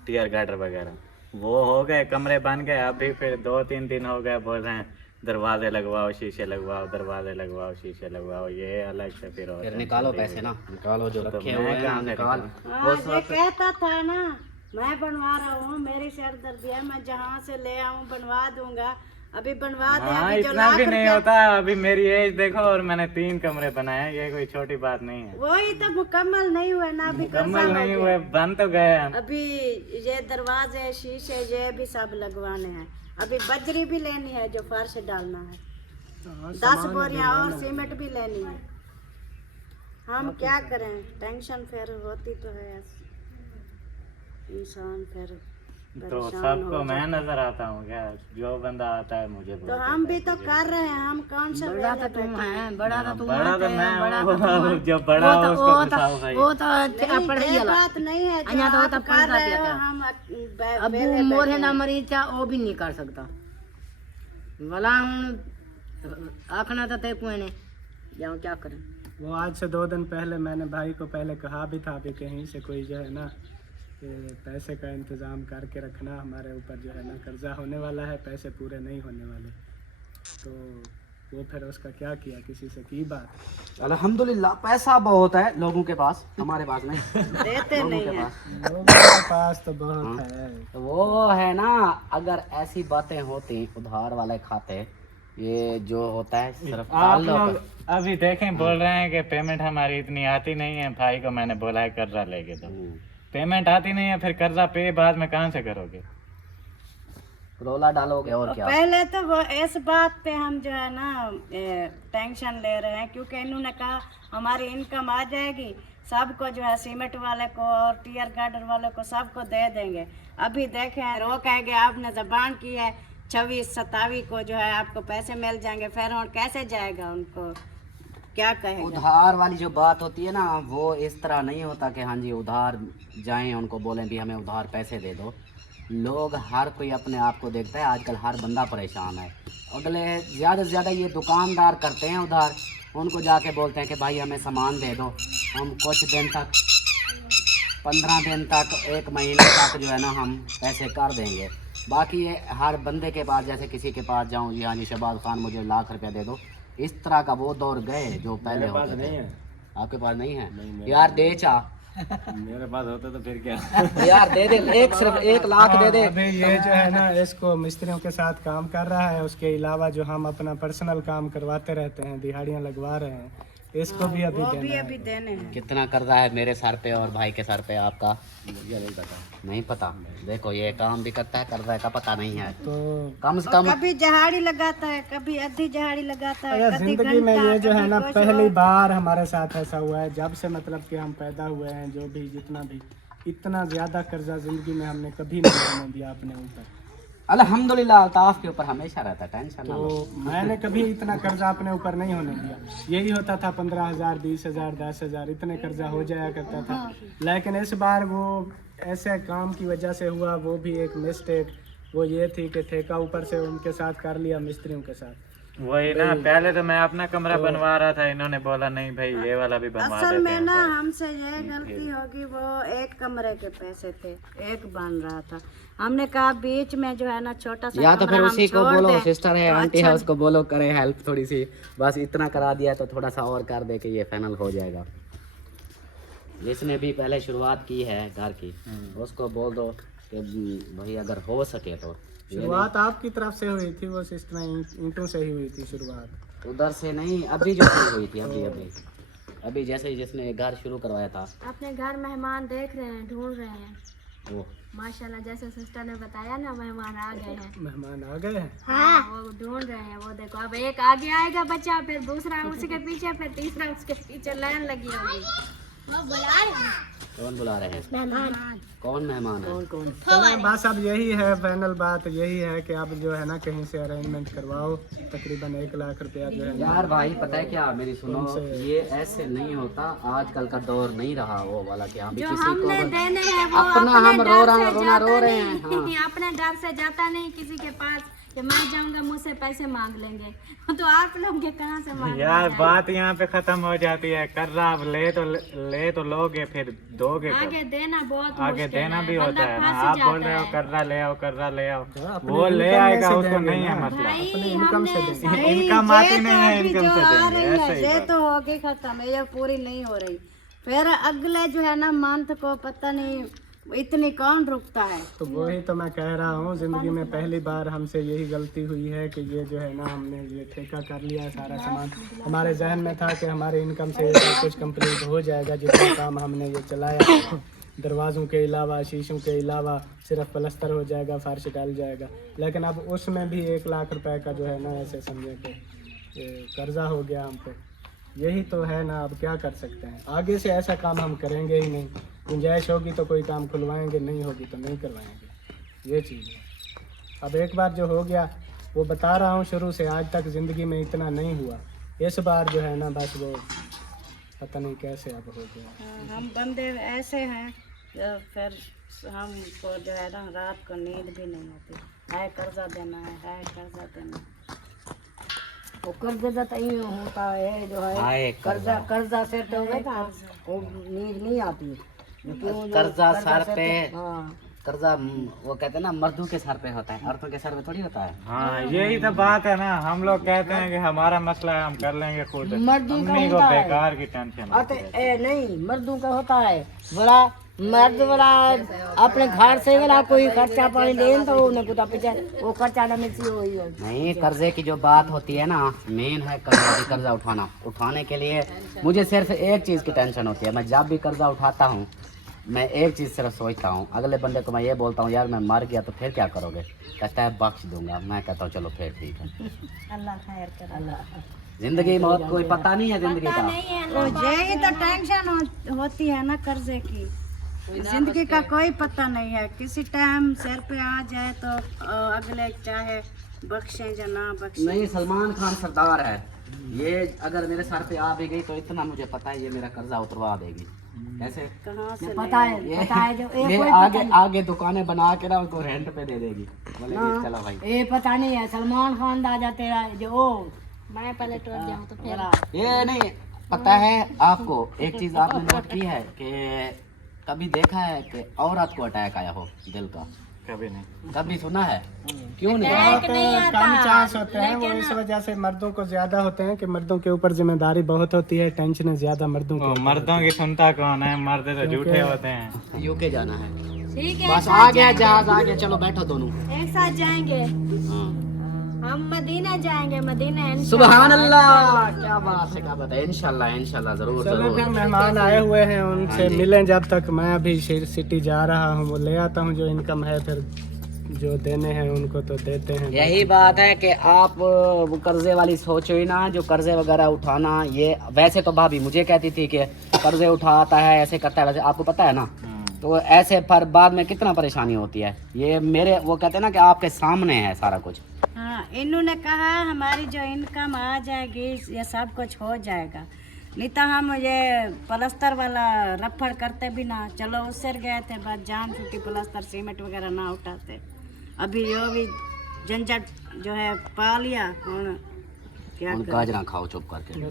टीयर गार्डर वगैरह, वो हो गए, कमरे बन गए। अभी फिर 2-3 दिन हो गए बोल रहे हैं दरवाजे लगवाओ, शीशे लगवाओ, दरवाजे लगवाओ, शीशे लगवाओ, ये अलग से फिर फिर निकालो पैसे ना, निकालो जो रखे हुए हैं कहाँ से निकाल। हाँ, ये कहता था ना मैं बनवा रहा हूँ, मेरी सिरदर्दी है, मैं जहाँ से ले आऊँ बनवा दूंगा। अभी बनवा दे, हाँ, अभी जो इतना लाख भी नहीं रुपया- होता। अभी मेरी एज देखो और मैंने 3 कमरे बनाए हैं, ये कोई छोटी बात नहीं है। वही तो मुकम्मल नहीं हुए ना, अभी कर्जा मुकम्मल हो नहीं गया। हुए, बन तो गए हैं। अभी ये दरवाजे शीशे ये भी सब लगवाने हैं, अभी बजरी भी लेनी है जो फर्श डालना है, 10 बोरियां और सीमेंट भी लेनी है। हम क्या करें, टेंशन फिर होती तो है, इंसान फिर तो परेशान सबको हो मैं जाता। नजर आता हूँ क्या? जो बंदा आता है मुझे तो बोलता हम है, भी तो कर रहे हैं, हम कौन सा बड़ा वेले तो तुम बैठे हैं। है, बड़ा तो तुम बड़ा तो है, मैं बड़ा हूँ, तो तुम है। जो बड़ा हो उसको गुस्साओ भाई। वो तो नहीं, पढ़ी ये वाला बात नहीं है जो अन्या तो आप तो कर पढ़ता रहे हो, पिया हम अब वेले मोरे बैठे ना हैं। मरी था वो भी नहीं कर सकता भला हूँ आखना तो ते कुएं ने जाओ क्या करें। वो आज से 2 दिन पहले मैंने भाई को पहले कहा भी था कि कहीं से कोई जो है ना कि पैसे का इंतज़ाम करके रखना, हमारे ऊपर जो है ना कर्जा होने वाला है, पैसे पूरे नहीं होने वाले। तो वो फिर उसका क्या किया, किसी से की बात। अल्हम्दुलिल्लाह पैसा बहुत है लोगों के पास, हमारे पास नहीं। देते लोगों नहीं के है। पास लोगों के पास तो बहुत है। तो वो है ना, अगर ऐसी बातें होती उधार वाले खाते, ये जो होता है सिर्फ आप ताल्लुक। लोग अभी देखें, बोल रहे हैं कि पेमेंट हमारी इतनी आती नहीं है। भाई को मैंने बोला है कर्जा लेके दो, पेमेंट आती नहीं है, फिर कर्जा पे बाद में कहाँ से करोगे? रोला डालोगे और क्या। पहले तो वो इस बात पे हम जो है ना टेंशन ले रहे हैं, क्योंकि इन्होंने कहा हमारी इनकम आ जाएगी, सबको जो है सीमेंट वाले को और टीयर गार्डर वाले को सबको दे देंगे। अभी देखें वो कहेंगे आपने जबान की है 26-27 को जो है आपको पैसे मिल जाएंगे, फिर और कैसे जाएगा, उनको क्या कहेगा। उधार वाली जो बात होती है ना, वो इस तरह नहीं होता कि हाँ जी उधार जाएं उनको बोलें भी हमें उधार पैसे दे दो। लोग हर कोई अपने आप को देखता है, आजकल हर बंदा परेशान है। अगले ज़्यादा से ज़्यादा ये दुकानदार करते हैं उधार, उनको जाके बोलते हैं कि भाई हमें सामान दे दो, हम कुछ दिन तक 15 दिन तक 1 महीने तक जो है ना हम पैसे कर देंगे। बाकी ये हर बंदे के पास, जैसे किसी के पास जाऊँ जी हाँ जी शहबाज खान मुझे लाख रुपया दे दो, इस तरह का वो दौर गए जो पहले होते थे। आपके पास नहीं है यार, दे चा मेरे पास होता तो फिर क्या? यार दे दे, सिर्फ 1 लाख दे दे। अभी ये जो है ना इसको मिस्त्रियों के साथ काम कर रहा है, उसके अलावा जो हम अपना पर्सनल काम करवाते रहते हैं, दिहाड़ियाँ लगवा रहे हैं, इसको भी अभी वो भी देना अभी है। देने हैं। कितना कर्जा है मेरे सर पे और भाई के सर पे आपका? नहीं पता। देखो ये काम भी करता है, कर्जा का पता नहीं है। तो कम से कम कभी जहाड़ी लगाता है, कभी आधी जहाड़ी लगाता है, अगर कभी जिंदगी में घंटा, ये जो है कभी ना कुछ पहली और। बार हमारे साथ ऐसा हुआ है, जब से मतलब कि हम पैदा हुए हैं, जो भी जितना भी इतना ज़्यादा कर्जा ज़िंदगी में हमने कभी नहीं होने दिया अपने ऊपर। अल्हम्दुलिल्लाह अल्ताफ के ऊपर हमेशा रहता है, टेंशन ना लो। तो मैंने कभी इतना कर्जा अपने ऊपर नहीं होने दिया। यही होता था 15,000, 20,000, 10,000 इतने कर्जा हो जाया करता था। लेकिन इस बार वो ऐसे काम की वजह से हुआ, वो भी एक मिस्टेक वो ये थी कि ठेका ऊपर से उनके साथ कर लिया, मिस्त्रियों के साथ। वही ना, पहले तो मैं अपना कमरा बनवा रहा था, इन्होंने बोला नहीं भाई ये वाला भी बनवा असल देते में हैं। ना हमसे ये गलती होगी, वो 1 कमरे के पैसे थे, 1 बन रहा था, हमने कहा बीच में जो है ना छोटा सा या तो फिर कमरा हम उसी को छोड़ बोलो, दें, सिस्टर है तो आंटी है अच्छा- उसको बोलो करे हेल्प थोड़ी सी, बस इतना करा दिया तो थोड़ा सा और कर दे कि ये फाइनल हो जाएगा। जिसने भी पहले शुरुआत की है घर की, उसको बोल दो कि भाई अगर हो सके तो। शुरुआत आपकी तरफ से हुई थी, वो सिस्टम ईंटों से ही हुई थी शुरुआत। उधर से नहीं, अभी जो शुरू हुई थी, अभी जैसे ही जिसने घर शुरू करवाया था अपने घर मेहमान देख रहे हैं, ढूंढ रहे हैं। वो माशाल्लाह जैसे सिस्टर ने बताया ना, मेहमान आ गए हैं। मेहमान आ गए हैं। हाँ, वो ढूंढ रहे हैं। वो देखो अब एक आगे आएगा बच्चा, फिर दूसरा उसके पीछे, फिर तीसरा उसके पीछे, लाइन लगी होगी। कौन बुला रहे हैं? कौन मेहमान है? चलो बस अब यही है, फाइनल बात यही है कि अब जो है ना कहीं से अरेंजमेंट करवाओ। तकरीबन 1 लाख रुपया जो है ना। यार भाई पता है क्या, मेरी सुनो, ये ऐसे नहीं होता, आजकल का दौर नहीं रहा वो वाला कि हम जो किसी हमने को देने हैं वो अपना अपने हम डर से रोना रो जाता रहे हैं। नहीं। अपने डर से जाता नहीं किसी के पास कि मैं जाऊंगा मुझसे पैसे मांग लेंगे। तो आप लोग ये कहाँ से मांग यार बात यहाँ पे खत्म हो जाती है। कर रहा आप ले तो लोगे, फिर दोगे तो आगे देना बहुत आगे मुश्किल देना है, भी बंदा होता है ना। फंस आप बोल जाता रहे हो है। कर रहा ले आओ, कर रहा ले आओ, अपने वो ले इनकम में आएगा, से उसको देंगे नहीं है ना। मसला। अपने इनकम से देंगे। इनकम आती नहीं है, इनकम से देंगे, ऐसे ही ये बात। तो होगी खत्म, ये पूरी नहीं हो रही। फिर अगले जो है ना मंथ को पता नहीं इतनी कौन रुकता है। तो वही तो मैं कह रहा हूँ, जिंदगी में पहली बार हमसे यही गलती हुई है कि ये जो है ना हमने ये ठेका कर लिया है सारा सामान। हमारे जहन में था कि हमारे इनकम से ये सब कुछ कंप्लीट हो जाएगा, जितना काम हमने ये चलाया। दरवाज़ों के अलावा, शीशों के अलावा सिर्फ प्लस्तर हो जाएगा, फर्श डाल जाएगा। लेकिन अब उसमें भी 1 लाख रुपए का जो है ना ऐसे समझे कि कर्जा हो गया हम पे। यही तो है ना, अब क्या कर सकते हैं। आगे से ऐसा काम हम करेंगे ही नहीं। गुंजाइश होगी तो कोई काम खुलवाएंगे, नहीं होगी तो नहीं करवाएंगे। ये चीज़ है। अब एक बार जो हो गया, वो बता रहा हूँ, शुरू से आज तक ज़िंदगी में इतना नहीं हुआ। इस बार जो है ना बस वो पता नहीं कैसे अब हो गया। हम बंदे ऐसे हैं कि फिर हमको जो है ना रात को नींद भी नहीं होती है। कर्जा देना है कर्जा देना। वो कर्जा तो ही होता है जो है, आए कर्जा से तो होगा वो नींद नहीं आती। क्यों जो कर्जा सर पे, हाँ, कर्जा वो कहते हैं ना मर्दों के सर पे होता है, औरतों के सर पे थोड़ी होता है। हाँ यही तो बात है ना। हम लोग कहते हैं कि हमारा मसला है, हम कर लेंगे खुद। मर्दों का अम्मी को होता है। बेकार की टेंशन है। नहीं, मर्दों का होता है बड़ा। मर्द वाला अपने घर से वाला कोई खर्चा पानी लेन तो उन्हें कुछ पीछे वो खर्चा ना मिलती हो। नहीं, कर्जे की जो बात होती है ना, मेन है कर्जा उठाने के लिए मुझे सिर्फ एक चीज़ की टेंशन होती है। मैं जब भी कर्जा उठाता हूँ, मैं एक चीज़ सिर्फ सोचता हूँ, अगले बंदे को मैं ये बोलता हूँ, यार मैं मर गया तो फिर क्या करोगे? कहता है बख्श दूंगा। मैं कहता हूँ चलो फिर ठीक है। अल्लाह खैर करे। जिंदगी मौत कोई पता नहीं है जिंदगी का। यही तो टेंशन होती है ना कर्जे की। जिंदगी का कोई पता नहीं है, किसी टाइम सिर पे आ जाए तो अगले चाहे बख्शे या ना बख्शे। नहीं, सलमान खान सरदार है, ये अगर मेरे सर पे आ भी गई तो इतना मुझे पता है, ये मेरा कर्जा उतरवा देगी। कैसे? कहाँ से पता है जो ये आगे दुकानें बना के ना उनको रेंट पे दे देगी। बोलेगी चलो भाई। ये पता नहीं है सलमान खान दा जाते हैं जो मैं पहले टूट जाऊँ तो फिर ये नहीं पता है आपको। एक चीज आपने नोट की है कि कभी देखा है कि औरत को अटैक आया हो दिल का? कभी नहीं। कभी सुना है? क्यों नहीं? बहुत कम चांस होते हैं, वो इस वजह से मर्दों को ज्यादा होते हैं कि मर्दों के ऊपर जिम्मेदारी बहुत होती है, टेंशन ज्यादा मर्दों वो को। मर्दों की सुनता कौन है? मर्द तो झूठे होते हैं। यूके जाना है, ठीक है, बस आ गया जहाज, आ गया, चलो बैठो दोनों। एक साथ जाएंगे। हम मदीना जाएंगे, मदीना सुभान अल्लाह, क्या बात है, क्या बात है। इंशाल्लाह इंशाल्लाह जरूर चलो जरूर। फिर मेहमान आए हुए हैं, उनसे मिलें। जब तक मैं अभी सिटी जा रहा हूँ, वो ले आता हूँ जो इनकम है, फिर जो देने हैं उनको तो देते हैं। यही बात है कि आप वो कर्जे वाली सोचो ही ना, जो कर्जे वगैरह उठाना। ये वैसे तो भाभी मुझे कहती थी कि कर्जे उठाता है, ऐसे करता है, वैसे आपको पता है ना। तो ऐसे पर बाद में कितना परेशानी होती है। ये मेरे वो कहते हैं ना कि आपके सामने है सारा कुछ। हाँ, इन्होंने कहा हमारी जो इनकम आ जाएगी ये सब कुछ हो जाएगा। नहीं तो हम ये प्लास्टर वाला रफड़ करते भी ना, चलो उससे गए थे, बस जान छुट्टी प्लास्टर सीमेंट वगैरह ना उठाते। अभी जो भी झंझट जो है पा लिया, क्या उन गाजरा खाओ चुप करके।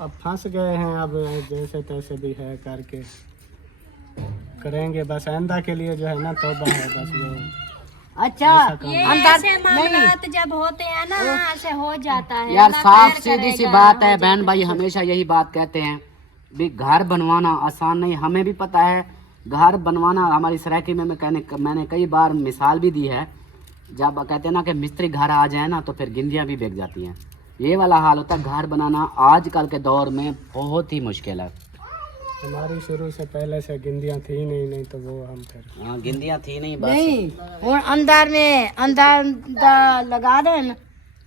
अब फंस गए हैं, अब जैसे तैसे भी है करके करेंगे। बस आइंदा के लिए जो है ना तौबा है बस वो। अच्छा ये ऐसे मामलात जब होते हैं ना ऐसे हो जाता है। यार अल्लाह साफ खैर सीधी सी करेगा, बात हो है, बहन जाएगा। भाई हमेशा यही बात कहते हैं भी घर बनवाना आसान नहीं। हमें भी पता है घर बनवाना, हमारी सरायकी में मैंने कई बार मिसाल भी दी है। जब कहते हैं ना कि मिस्त्री घर आ जाए ना तो फिर गिंदियाँ भी बिक जाती हैं। ये वाला हाल होता है। घर बनाना आजकल के दौर में बहुत ही मुश्किल है। हमारी शुरू से पहले से गिंदियाँ थी नहीं तो वो हम फिर हाँ गिंदियाँ थी नहीं बस। नहीं हूँ अंदर लगा दें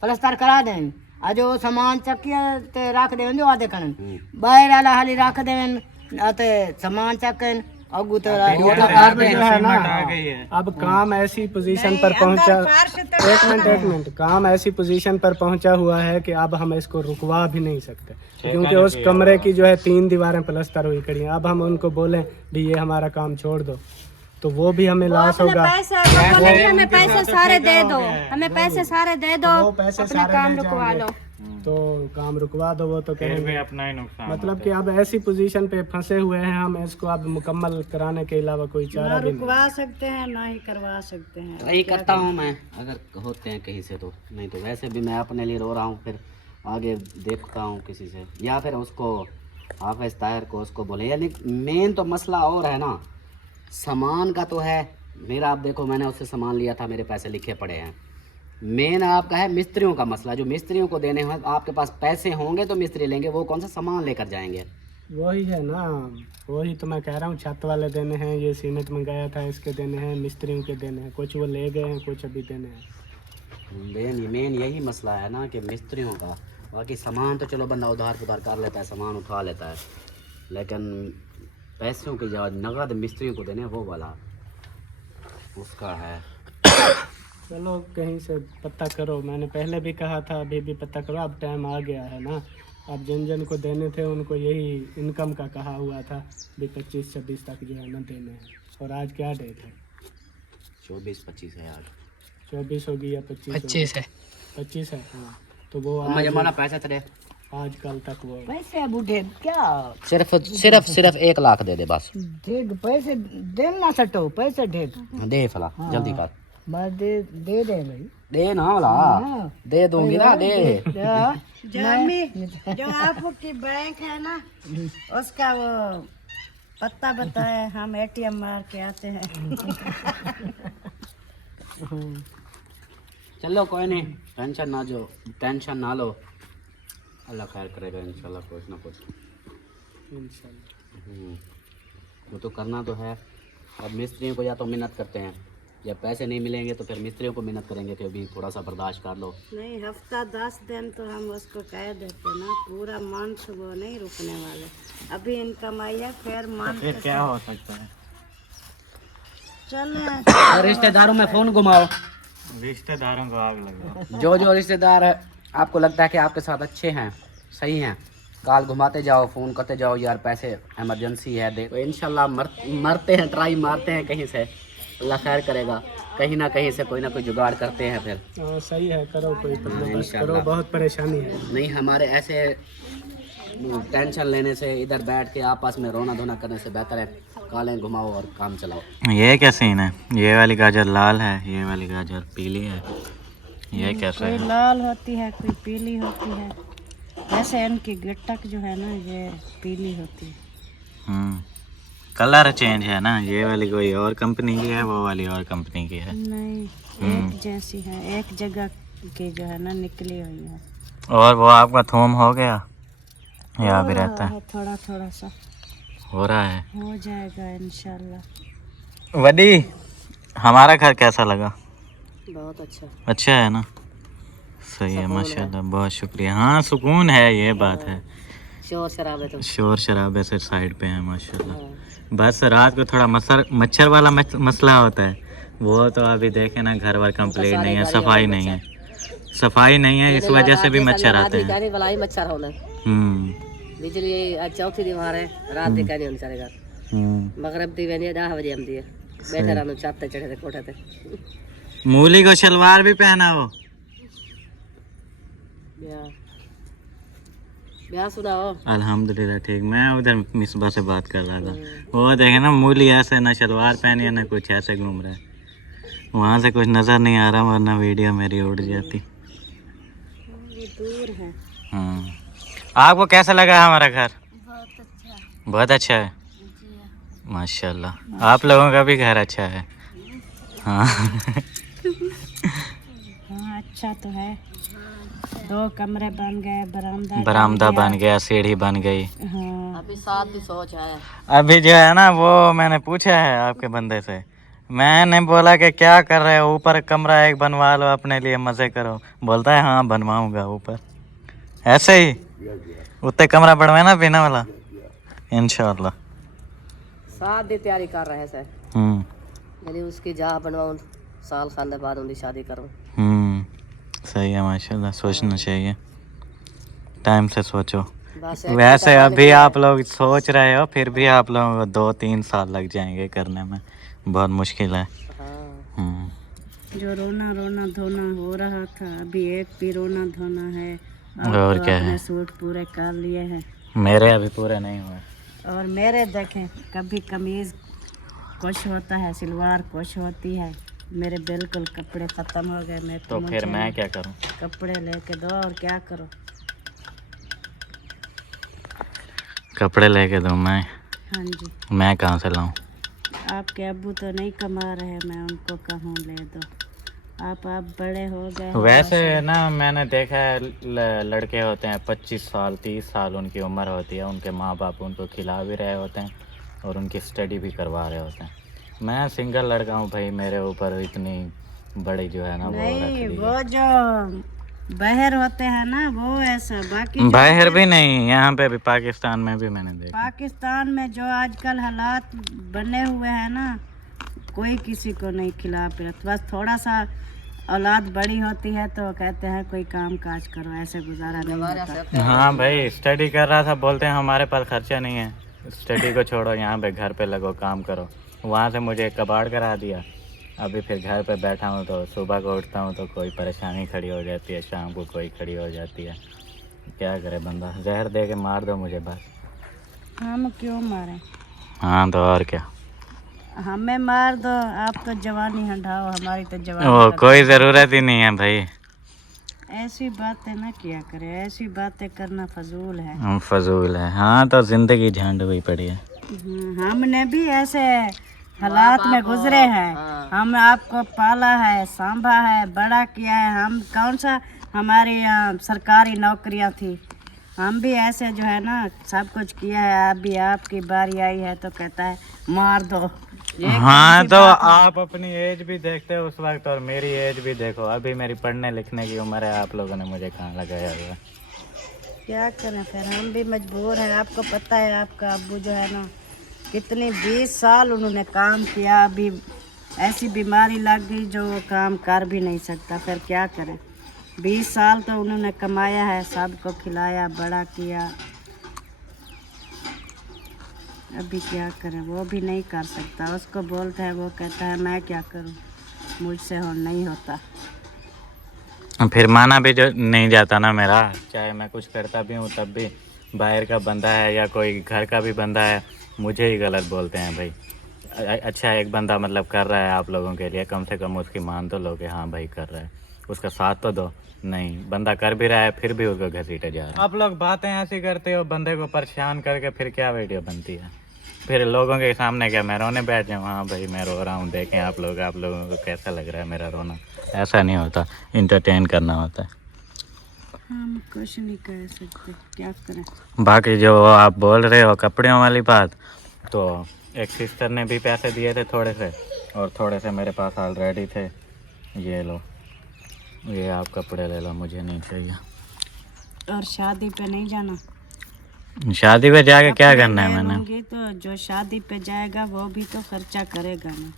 प्लस्तर करा दें आ जो सामान चक्किया ते रख दें जो आधे कन बाहर वाला हाली रख दें ते सामान चक्कन अगू तो जो है ना अब काम ऐसी पोजीशन पर पहुंचा। एक मिनट काम ऐसी पोजीशन पर पहुंचा हुआ है कि अब हम इसको रुकवा भी नहीं सकते, क्योंकि उस कमरे की जो है 3 दीवारें प्लस्तर हुई खड़ी हैं। अब हम उनको बोलें भी ये हमारा काम छोड़ दो तो वो भी हमें लॉस होगा। हमें पैसे सारे दे दो, हमें पैसे सारे दे दो, वो पैसे अपना सारे काम ले रुकवा जाएंगे। लो। तो काम रुकवा दो वो तो कहेंगे अपना ही नुकसान। मतलब कि अब ऐसी पोजीशन पे फंसे हुए हैं हम, इसको अब मुकम्मल कराने के अलावा कोई चारा भी नहीं। रुकवा सकते हैं ना ही करवा सकते हैं। ट्राई करता हूँ मैं, अगर होते हैं कहीं से तो, नहीं तो वैसे भी मैं अपने लिए रो रहा हूँ। फिर आगे देखता हूँ किसी से, या फिर उसको हाफिज ताहिर को उसको बोले। यानी मेन तो मसला और है ना, सामान का तो है मेरा। आप देखो मैंने उससे सामान लिया था, मेरे पैसे लिखे पड़े हैं। मेन आपका है मिस्त्रियों का मसला, जो मिस्त्रियों को देने हैं। आपके पास पैसे होंगे तो मिस्त्री लेंगे, वो कौन सा सामान लेकर जाएंगे। वही है ना, वही तो मैं कह रहा हूँ। छत वाले देने हैं, ये सीमेंट मंगाया था इसके देने हैं, मिस्त्रियों के देने हैं। कुछ वो ले गए हैं, कुछ अभी देने हैं। मेन यही मसला है ना कि मिस्त्रियों का। बाकी सामान तो चलो बंदा उधार पुधार कर लेता है, सामान उठा लेता है, लेकिन पैसों की जो नगद मिस्त्रियों को देने वो वाला उसका है। चलो कहीं से पता करो, मैंने पहले भी कहा था, अभी भी पता करो। अब टाइम आ गया है ना, अब जिन को देने थे उनको यही इनकम का कहा हुआ था भी 25-26 तक जो है ना देने हैं। और आज क्या डेट है? 24-25 है आज। 24 होगी या 25 है? 25 है हाँ। तो वो मुझे माना पैसे थे आज कल तक वो पैसे बूढ़े क्या सिर्फ 1 लाख दे दे बस। ढेग पैसे देना सटो पैसे ढेग दे फला जल्दी कर, मैं दे भाई दे ना वाला दे दूंगी ना दे। जो आपकी बैंक है ना उसका वो पता बताए, हम एटीएम मार के आते हैं। चलो कोई नहीं, टेंशन ना लो, अल्लाह खैर करेगा इंशाल्लाह कुछ ना कुछ। वो तो करना तो है। अब मिस्त्रियों को या तो मिन्नत करते हैं, या पैसे नहीं मिलेंगे तो फिर मिस्त्रियों को मिन्नत करेंगे कि अभी थोड़ा सा बर्दाश्त कर लो। नहीं हफ्ता 10 दिन तो हम उसको कह देते ना, पूरा मंथ वो नहीं रुकने वाले। अभी इनकम आई है फिर मंथ फिर क्या हो सकता है? चले रिश्तेदारों में फ़ोन घुमाओ, रिश्तेदारों को आग लगाओ। जो रिश्तेदार है आपको लगता है कि आपके साथ अच्छे हैं, सही हैं, कॉल घुमाते जाओ, फ़ोन करते जाओ, यार पैसे इमरजेंसी है दे। तो इंशाल्लाह मरते हैं, ट्राई मारते हैं कहीं से, अल्लाह खैर करेगा। कहीं ना कहीं से कोई ना कोई जुगाड़ करते हैं फिर। सही है, करो कोई बंदोबस्त करो, इंशाल्लाह। बहुत परेशानी है। नहीं हमारे ऐसे टेंशन लेने से, इधर बैठ के आपस में रोना धोना करने से बेहतर है कॉलें घुमाओ और काम चलाओ। ये क्या सीन है? ये वाली गाजर लाल है, ये वाली गाजर पीली है, ये कैसे कोई है? लाल होती है कोई पीली होती है। वैसे इनकी गिटक जो है ना ये पीली होती है। कलर चेंज है ना, ये वाली कोई और कंपनी की है, वो वाली और कंपनी की है। नहीं एक जैसी है, एक जगह की जो है ना निकली हुई है। और वो आपका थूम हो गया या अभी रहता है? थोड़ा थोड़ा सा हो रहा है, हो जाएगा इंशाल्लाह। वडी हमारा घर कैसा लगा? बहुत अच्छा अच्छा है ना? सही है माशाल्लाह, बहुत शुक्रिया। हाँ सुकून है, ये बात है। शोर शराबे तो शोर शराबे से साइड पे है माशाल्लाह। बस रात को थोड़ा मच्छर वाला मसला होता है, वो तो अभी देखे ना, घर वर कंप्लीट नहीं है, सफाई नहीं है, सफाई नहीं है, इस वजह से भी मच्छर आते हैं। भलाई मच्छर होना बिजली चौथी दीवार है, रात दी कहनी होनी चलेगा। मगरब दी वेनी 10 बजे आती है, बैठे रहना छत पे चढ़े थे कोठे पे। मूली को शलवार भी पहना हो? ब्याह सुनाओ। अल्हम्दुलिल्लाह ठीक। मैं उधर मिसबा से बात कर रहा था, वो देखे ना मूली ऐसे ना शलवार पहनी है ना कुछ, ऐसे घूम रहा है। वहाँ से कुछ नज़र नहीं आ रहा, वरना वीडियो मेरी उड़ जाती। दूर है। आपको कैसा लगा हमारा घर? बहुत अच्छा है माशाल्लाह। आप लोगों का भी घर अच्छा है। हाँ हाँ अच्छा तो है। 2 कमरे बन गए, बरामदा बरामदा बन गया, सीढ़ी बन गई। हाँ। अभी साथ भी सोच है। अभी जो है ना वो मैंने पूछा है आपके बंदे से, मैंने बोला कि क्या कर रहे हो, ऊपर कमरा एक बनवा लो अपने लिए, मज़े करो। बोलता है हाँ बनवाऊंगा ऊपर, ऐसे ही उत्ते कमरा बनवाना पीना वाला इंशाल्लाह। साथ दी तैयारी कर रहे हैं सर। यदि उसकी जहाँ बनवाऊँ, साल खाने बाद उनकी शादी करूँ। सही है माशाल्लाह, सोचना चाहिए, टाइम से सोचो। बस वैसे अभी आप लोग सोच रहे हो, फिर भी आप लोगों को 2-3 साल लग जाएंगे करने में, बहुत मुश्किल है। हाँ। जो रोना रोना धोना हो रहा था, अभी एक भी रोना धोना है। और तो क्या अपने है, सूट पूरे कर लिए हैं। मेरे अभी पूरे नहीं हुए। और मेरे देखें, कभी कमीज कुछ होता है, सलवार कुछ होती है, मेरे बिल्कुल कपड़े खत्म हो गए। मैं तो फिर मैं क्या करूं? कपड़े लेके दो और क्या करो। कपड़े लेके दूं मैं? हाँ जी, मैं कहाँ से लाऊं? आपके अब्बू तो नहीं कमा रहे, मैं उनको कहूँ ले दो। आप बड़े हो गए हो। वैसे ना मैंने देखा है लड़के होते हैं 25 साल 30 साल उनकी उम्र होती है, उनके माँ बाप उनको खिला भी रहे होते हैं और उनकी स्टडी भी करवा रहे होते हैं। मैं सिंगल लड़का हूँ भाई, मेरे ऊपर इतनी बड़ी जो है ना वो नहीं, वो जो बहर होते हैं ना वो ऐसा, बाकी बाहर भी नहीं, यहाँ पे भी पाकिस्तान में भी मैंने देखा। पाकिस्तान में जो आजकल हालात बने हुए हैं ना, कोई किसी को नहीं खिला पिला, बस थोड़ा सा औलाद बड़ी होती है तो कहते हैं कोई काम काज करो, ऐसे गुजारा नहीं होता। हाँ भाई, स्टडी कर रहा था, बोलते हैं हमारे पास खर्चा नहीं है, स्टडी को छोड़ो, यहाँ पे घर पे लगो काम करो। वहाँ से मुझे कबाड़ करा दिया, अभी फिर घर पे बैठा हूँ तो सुबह को उठता हूँ तो कोई परेशानी खड़ी हो जाती है, शाम को कोई खड़ी हो जाती है। क्या करे बंदा, जहर दे के मार दो मुझे बस। हम क्यों मारें? हाँ तो और क्या, हमें मार दो, आप तो जवानी हटाओ, हमारी तो वो जवानी कोई ज़रूरत ही नहीं है भाई। ऐसी बातें ना किया करे, ऐसी बातें करना फजूल है। हम फजूल है, हाँ तो ज़िंदगी झंड हुई पड़ी है। हमने भी ऐसे हालात में गुजरे हैं। हम आपको पाला है, सांभा है, बड़ा किया है। हम कौन सा हमारी सरकारी नौकरियां थी, हम भी ऐसे जो है ना सब कुछ किया है। अभी आपकी बारी आई है तो कहता है मार दो। हाँ तो आप अपनी एज भी देखते हो उस वक्त और मेरी एज भी देखो, अभी मेरी पढ़ने लिखने की उम्र है, आप लोगों ने मुझे कहाँ लगाया हुआ है। क्या करें फिर, हम भी मजबूर हैं। आपको पता है आपका अब्बू जो है ना कितनी 20 साल उन्होंने काम किया, अभी ऐसी बीमारी लग गई जो वो काम कर भी नहीं सकता। फिर क्या करें, 20 साल तो उन्होंने कमाया है, सबको खिलाया बड़ा किया, अभी क्या करें, वो भी नहीं कर सकता। उसको बोलता है, वो कहता है मैं क्या करूं, मुझसे हो नहीं होता। फिर माना भी जो नहीं जाता ना मेरा, चाहे मैं कुछ करता भी हूँ तब भी बाहर का बंदा है या कोई घर का भी बंदा है मुझे ही गलत बोलते हैं भाई। अच्छा एक बंदा मतलब कर रहा है आप लोगों के लिए, कम से कम उसकी मान तो लो कि हाँ भाई कर रहा है, उसका साथ तो दो। नहीं, बंदा कर भी रहा है फिर भी उसको घसीटे जा रहा है। आप लोग बातें ऐसी करते हो, बंदे को परेशान करके फिर क्या वीडियो बनती है, फिर लोगों के सामने क्या मैं रोने बैठ जाऊँ? हाँ भाई मैं रो रहा हूँ, देखें आप लोगों को कैसा लग रहा है मेरा रोना। ऐसा नहीं होता, इंटरटेन करना होता है। हम कुछ नहीं कह सकते, क्या करें। बाकी जो आप बोल रहे हो कपड़ों वाली बात, तो एक सिस्टर ने भी पैसे दिए थे थोड़े से, और थोड़े से मेरे पास ऑलरेडी थे। ये लो, ये आप कपड़े ले लो, मुझे नहीं चाहिए। और शादी पे नहीं जाना? शादी पे जाके क्या करना है मैंने? लूंगी तो जो शादी पे जाएगा वो भी तो खर्चा करेगा ना,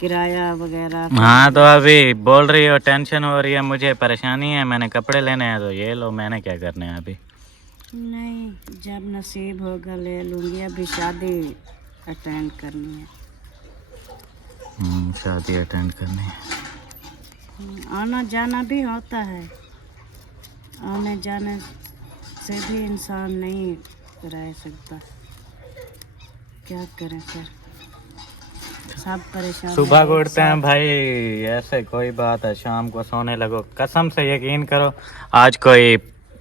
किराया वगैरह। हाँ तो अभी बोल रही हो टेंशन हो रही है, मुझे परेशानी है, मैंने कपड़े लेने हैं तो ये लो, मैंने क्या करने हैं अभी? नहीं, जब नसीब होगा ले लूँगी, अभी शादी अटेंड करनी है। शादी अटेंड करनी है। आना जाना भी होता है, आने जाने से भी इंसान नहीं रह सकता, क्या करें फिर, सब परेशान। सुबह को उठते हैं भाई ऐसे कोई बात है, शाम को सोने लगो। कसम से यकीन करो आज कोई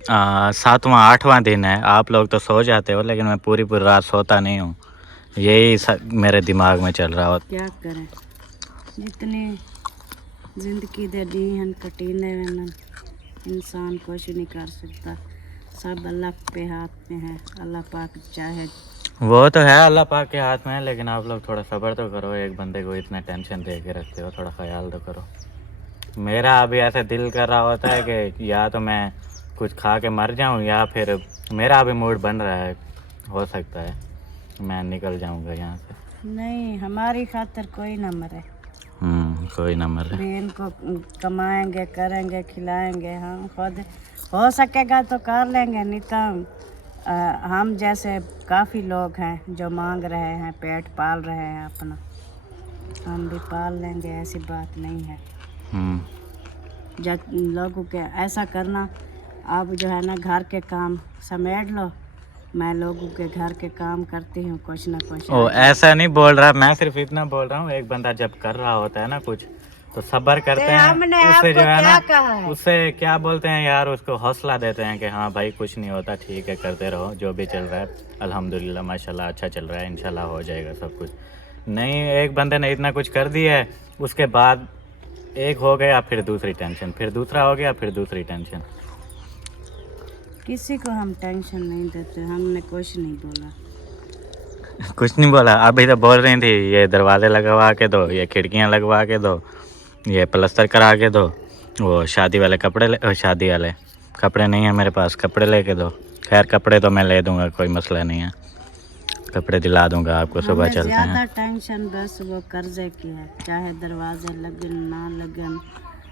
7वां 8वां दिन है, आप लोग तो सो जाते हो लेकिन मैं पूरी रात सोता नहीं हूँ, यही मेरे दिमाग में चल रहा होता। क्या करें, जितनी जिंदगी दे दी हन कटीने वेनन, इंसान कुछ नहीं कर सकता, सब अल्लाह पे हाथ में है। अल्लाह पाक चाहे। वो तो है अल्लाह पाक के हाथ में है, लेकिन आप लोग थोड़ा सब्र तो करो। एक बंदे को इतना टेंशन दे के रखते हो, थोड़ा ख्याल तो करो। मेरा अभी ऐसे दिल कर रहा होता है कि या तो मैं कुछ खा के मर जाऊं, या फिर मेरा अभी मूड बन रहा है, हो सकता है मैं निकल जाऊंगा यहाँ से। नहीं, हमारी खातिर कोई ना मरे। कोई ना मरे। भी इनको कमाएंगे, करेंगे, खिलाएंगे, हम खुद हो सकेगा तो कर लेंगे, नहीं तो हम जैसे काफ़ी लोग हैं जो मांग रहे हैं, पेट पाल रहे हैं अपना, हम भी पाल लेंगे, ऐसी बात नहीं है। जब लोगों के ऐसा करना, आप जो है ना घर के काम समेट लो, मैं लोगों के घर के काम करती हूँ कुछ ना कुछ। ओ ऐसा नहीं बोल रहा, मैं सिर्फ इतना बोल रहा हूँ, एक बंदा जब कर रहा होता है ना कुछ, तो सब्र करते हैं, उससे जो है ना, उससे क्या बोलते हैं यार, उसको हौसला देते हैं कि हाँ भाई कुछ नहीं होता, ठीक है, करते रहो, जो भी चल रहा है अल्हम्दुलिल्लाह माशाल्लाह अच्छा चल रहा है, इंशाल्लाह हो जाएगा सब कुछ। नहीं, एक बंदे ने इतना कुछ कर दिया है, उसके बाद एक हो गया, फिर दूसरी टेंशन, फिर दूसरा हो गया, फिर दूसरी टेंशन। किसी को हम टेंशन नहीं देते, हमने कुछ नहीं बोला। कुछ नहीं बोला, अभी तो बोल रही थी ये दरवाजे लगवा के दो, ये खिड़कियाँ लगवा के दो, ये प्लास्टर करा के दो, वो शादी वाले कपड़े शादी वाले कपड़े नहीं है मेरे पास, कपड़े लेके दो। खैर कपड़े तो मैं ले दूंगा, कोई मसला नहीं है, कपड़े दिला दूंगा आपको, सुबह हमें चलते हैं। ज़्यादा टेंशन बस वो कर्जे की है, चाहे दरवाजे लगन ना लगन,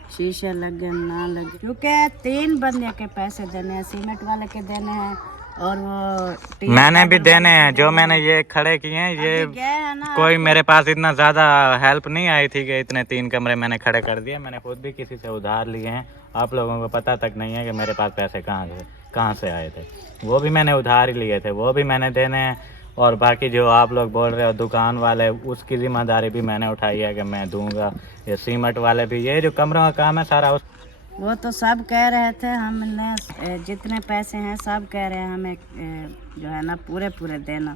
शीशे लगन ना लगन, क्योंकि 3 बंदे के पैसे देने हैं, सीमेंट वाले के देने हैं और वो मैंने भी देने हैं, जो मैंने ये खड़े किए हैं, ये है ना। कोई मेरे पास इतना ज़्यादा हेल्प नहीं आई थी कि इतने 3 कमरे मैंने खड़े कर दिए, मैंने खुद भी किसी से उधार लिए हैं। आप लोगों को पता तक नहीं है कि मेरे पास पैसे कहाँ से आए थे, वो भी मैंने उधार ही लिए थे, वो भी मैंने देने हैं। और बाकी जो आप लोग बोल रहे हो दुकान वाले, उसकी जिम्मेदारी भी मैंने उठाई है कि मैं दूंगा। ये सीमेंट वाले भी, ये जो कमरों का काम है सारा उस वो तो सब कह रहे थे, हमने जितने पैसे हैं सब कह रहे हैं हमें जो है ना पूरे देना।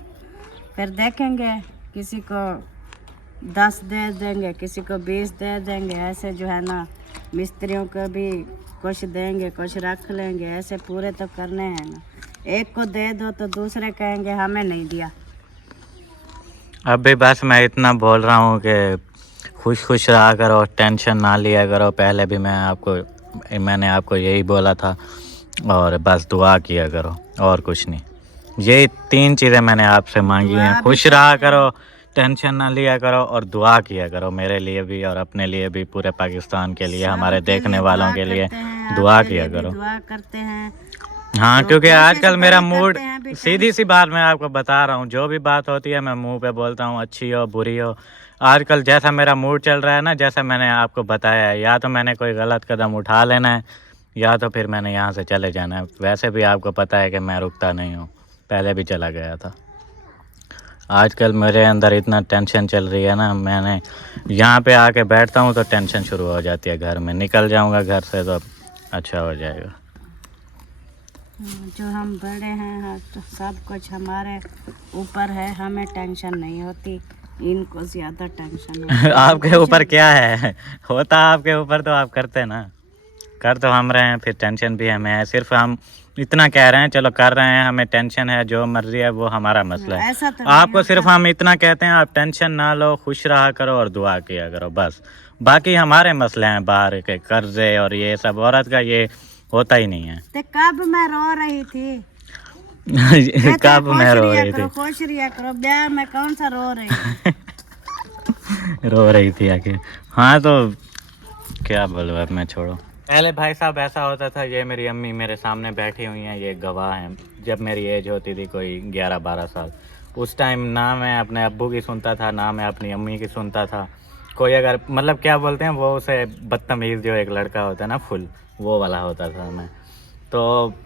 फिर देखेंगे, किसी को 10 दे देंगे, किसी को 20 दे देंगे, ऐसे जो है ना मिस्त्रियों को भी कुछ देंगे, कुछ रख लेंगे, ऐसे पूरे तो करने हैं ना। एक को दे दो तो दूसरे कहेंगे हमें नहीं दिया। अभी बस मैं इतना बोल रहा हूँ कि खुश रहा करो, टेंशन ना लिया करो। पहले भी मैंने आपको यही बोला था, और बस दुआ किया करो और कुछ नहीं। ये 3 चीज़ें मैंने आपसे मांगी हैं, खुश रहा करो, टेंशन ना लिया करो और दुआ किया करो, मेरे लिए भी और अपने लिए भी, पूरे पाकिस्तान के लिए, हमारे देखने वालों के लिए दुआ किया करो। दुआ करते हैं। हाँ, क्योंकि आजकल मेरा मूड, सीधी सी बात मैं आपको बता रहा हूँ, जो भी बात होती है मैं मुंह पे बोलता हूँ, अच्छी हो बुरी हो। आजकल जैसा मेरा मूड चल रहा है ना, जैसा मैंने आपको बताया है, या तो मैंने कोई गलत कदम उठा लेना है, या तो फिर मैंने यहाँ से चले जाना है। वैसे भी आपको पता है कि मैं रुकता नहीं हूँ, पहले भी चला गया था। आजकल मेरे अंदर इतना टेंशन चल रही है ना, मैंने यहाँ पे आके बैठता हूँ तो टेंशन शुरू हो जाती है घर में। निकल जाऊँगा घर से तो अच्छा हो जाएगा। जो हम बड़े हैं तो सब कुछ हमारे ऊपर है, हमें टेंशन नहीं होती, इनको ज़्यादा टेंशन होती है। आपके ऊपर क्या है, होता आपके ऊपर तो आप करते ना, कर तो हम रहे हैं, फिर टेंशन भी हमें है। सिर्फ हम इतना कह रहे हैं, चलो कर रहे हैं, हमें टेंशन है, जो मर्जी है वो हमारा मसला है। ऐसा तो आपको सिर्फ हम इतना कहते हैं, आप टेंशन ना लो, खुश रहा करो और दुआ किया करो, बस। बाकी हमारे मसले हैं बाहर के, कर्जे और ये सब, औरत का ये होता ही नहीं है। तो कब मैं रो रही थी, कब मैं रो रही थी, खुश रिया करो, ब्याह में कौन सा रो रही रो रही थी आखिर। हाँ तो क्या बोलूँ अब मैं, छोड़ो। पहले भाई साहब ऐसा होता था, ये मेरी अम्मी मेरे सामने बैठी हुई हैं, ये गवाह हैं, जब मेरी एज होती थी कोई 11-12 साल, उस टाइम ना मैं अपने अब्बू की सुनता था, ना मैं अपनी अम्मी की सुनता था। कोई अगर मतलब क्या बोलते हैं वो, उसे बदतमीज़ जो एक लड़का होता है ना, फुल, वो वाला होता था मैं। तो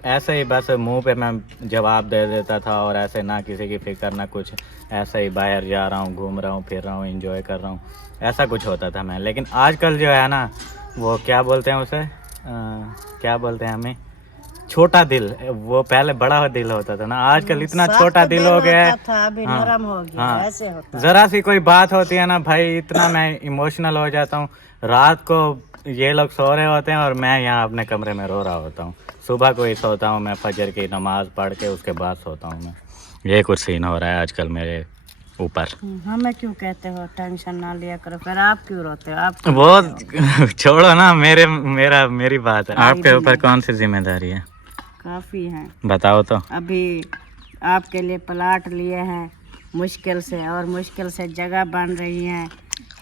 ऐसे ही बस मुंह पे मैं जवाब दे देता था, और ऐसे ना किसी की फिक्र ना कुछ, ऐसे ही बाहर जा रहा हूँ, घूम रहा हूँ, फिर रहा हूँ, एंजॉय कर रहा हूँ, ऐसा कुछ होता था मैं। लेकिन आजकल जो है ना, वो क्या बोलते हैं उसे, क्या बोलते हैं हमें, छोटा दिल। वो पहले बड़ा दिल होता था ना, आजकल इतना छोटा दिल हो गया है, अभी नरम हो गया। हाँ, ऐसे होता ज़रा सी कोई बात होती है ना भाई, इतना मैं इमोशनल हो जाता हूँ। रात को ये लोग सो रहे होते हैं और मैं यहाँ अपने कमरे में रो रहा होता हूँ। सुबह को ही सोता हूँ मैं, फजर की नमाज़ पढ़ के उसके बाद सोता हूँ मैं। ये कुछ सीन हो रहा है आजकल मेरे ऊपर। हमें क्यों कहते हो टेंशन ना लिया करो, फिर आप क्यों रोते हो? आप वो छोड़ो ना, मेरी बात है। आपके ऊपर कौन सी जिम्मेदारी है? काफ़ी हैं। बताओ तो। अभी आपके लिए प्लाट लिए हैं मुश्किल से, और मुश्किल से जगह बन रही है,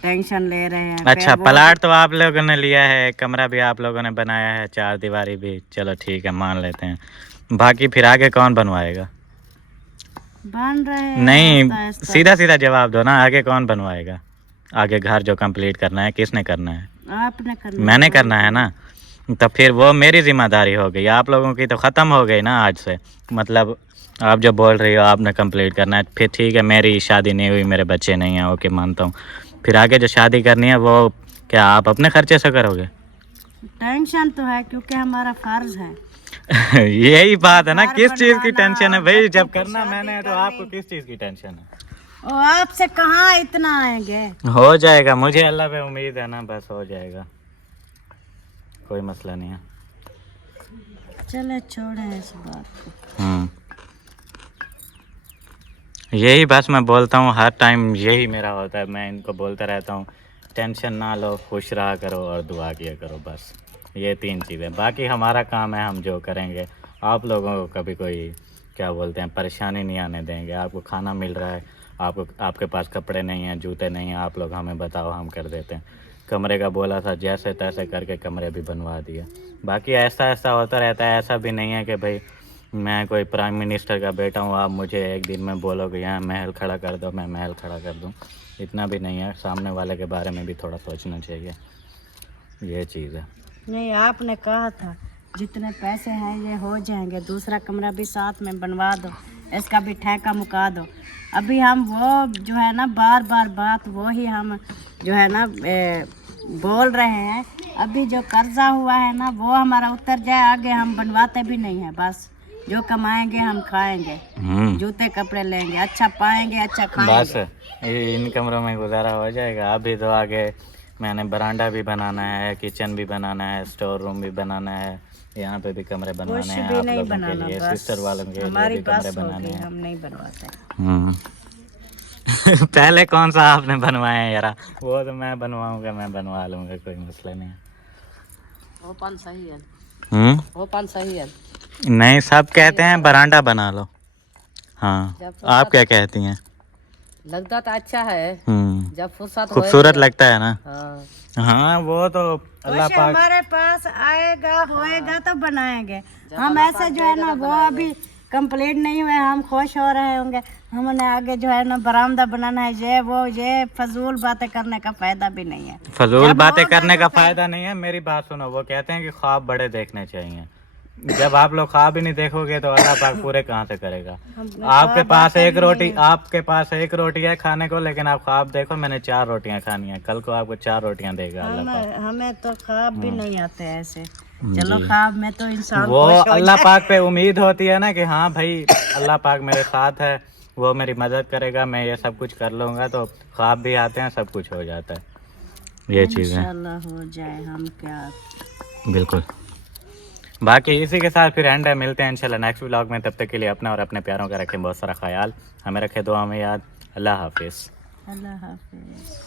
टेंशन ले रहे हैं। अच्छा, प्लाट तो आप लोगों ने लिया है, कमरा भी आप लोगों ने बनाया है, चार दीवारी भी, चलो ठीक है मान लेते हैं। बाकी फिर आगे कौन बनवाएगा? बन रहे हैं नहीं, आहिस्ता सीधा सीधा जवाब दो ना, आगे कौन बनवाएगा? आगे घर जो कंप्लीट करना है किसने करना है? आहिस्ता। आपने करना मैंने करना है ना, तो फिर वो मेरी जिम्मेदारी हो गई। आप लोगों की तो ख़त्म हो गई ना आज से। मतलब आप जो बोल रही हो आपने कंप्लीट करना है, फिर ठीक है, मेरी शादी नहीं हुई, मेरे बच्चे नहीं हैं, ओके मानता हूँ। फिर आगे जो शादी करनी है वो क्या आप अपने खर्चे से करोगे? टेंशन तो है क्योंकि हमारा फर्ज है। यही बात है ना, घर किस चीज़ की बनवाना, टेंशन है भाई? बच्चों जब की करना शादी मैंने है तो करनी। आपको किस चीज़ की टेंशन है? और आपसे कहाँ इतना आएंगे? हो जाएगा, मुझे अल्लाह पे उम्मीद है ना, बस हो जाएगा, कोई मसला नहीं है। चले छोड़े इस बात को। यही बस मैं बोलता हूँ हर टाइम, यही मेरा होता है, मैं इनको बोलता रहता हूँ टेंशन ना लो, खुश रहा करो और दुआ किया करो, बस ये तीन चीज़ें। बाकी हमारा काम है, हम जो करेंगे। आप लोगों को कभी कोई क्या बोलते हैं परेशानी नहीं आने देंगे। आपको खाना मिल रहा है, आपके पास कपड़े नहीं हैं, जूते नहीं हैं, आप लोग हमें बताओ, हम कर देते हैं। कमरे का बोला था, जैसे तैसे करके कमरे भी बनवा दिए। बाकी ऐसा ऐसा होता रहता है, ऐसा भी नहीं है कि भाई मैं कोई प्राइम मिनिस्टर का बेटा हूँ, आप मुझे एक दिन में बोलोगे यहाँ महल खड़ा कर दो, मैं महल खड़ा कर दूँ, इतना भी नहीं है। सामने वाले के बारे में भी थोड़ा सोचना चाहिए, ये चीज़ है। नहीं, आपने कहा था जितने पैसे हैं ये हो जाएंगे, दूसरा कमरा भी साथ में बनवा दो, इसका भी ठेका मुका दो। अभी हम वो जो है ना बार बार बात वो ही हम जो है ना बोल रहे हैं। अभी जो कर्जा हुआ है ना वो हमारा उतर जाए, आगे हम बनवाते भी नहीं हैं। बस जो कमाएंगे हम खाएंगे, जूते कपड़े लेंगे, अच्छा पाएंगे, अच्छा खाएंगे। बस इन कमरों में गुजारा हो जाएगा। अभी तो आगे मैंने बरांडा भी बनाना है, किचन भी बनाना है, स्टोर रूम भी बनाना है, यहाँ पे भी कमरे बनवाने कुछ हैं भी आप नहीं लोगों के बनाना, लिए, बस सिस्टर वालों के लिए हमारी भी कमरे बस बनाने होगी, हैं। हम नहीं बनवाते। पहले कौन सा आपने बनवाया है यार? वो तो मैं बनवाऊंगा, मैं बनवा लूंगा, कोई मसला नहीं है। ओपन सही है, हम्म, ओपन सही है। नहीं, सब कहते हैं बरांडा बना लो। हाँ, आप क्या कहती हैं? लगता तो अच्छा है, जब फुर्सत खूबसूरत लगता है ना? हाँ। हाँ, वो तो अल्लाह कुछ पाक। हमारे पास आएगा होएगा तो बनाएंगे हम। ऐसे जो है ना वो अभी कंप्लीट नहीं हुए, हम खुश हो रहे होंगे। हमने आगे जो है ना बरामदा बनाना है, ये फजूल बातें करने का फायदा भी नहीं है। फजूल बातें करने का फायदा नहीं है। मेरी बात सुनो, वो कहते हैं कि ख्वाब बड़े देखने चाहिए। जब आप लोग ख्वाब ही नहीं देखोगे तो अल्लाह पाक पूरे कहाँ से करेगा? आपके पास एक रोटी है खाने को, लेकिन आप ख्वाब देखो मैंने 4 रोटियां खानी है, कल को आपको 4 रोटियां देगा अल्लाह पाक। हमें तो ख्वाब भी नहीं आते ऐसे। चलो ख्वाब में तो इंसान वो खुश हो अल्लाह जाए। पाक पे उम्मीद होती है ना कि हाँ भाई अल्लाह पाक मेरे साथ है, वो मेरी मदद करेगा, मैं ये सब कुछ कर लूँगा, तो ख्वाब भी आते हैं, सब कुछ हो जाता है। ये चीज़ है, इंशाल्लाह हो जाए, हम क्या। बिल्कुल। बाकी इसी के साथ फिर एंड है, मिलते हैं इंशाल्लाह नेक्स्ट व्लॉग में। तब तक के लिए अपना और अपने प्यारों का रखें बहुत सारा ख्याल, हमें रखें दुआ में याद। अल्लाह हाफिज़। अल्लाह हाफिज़।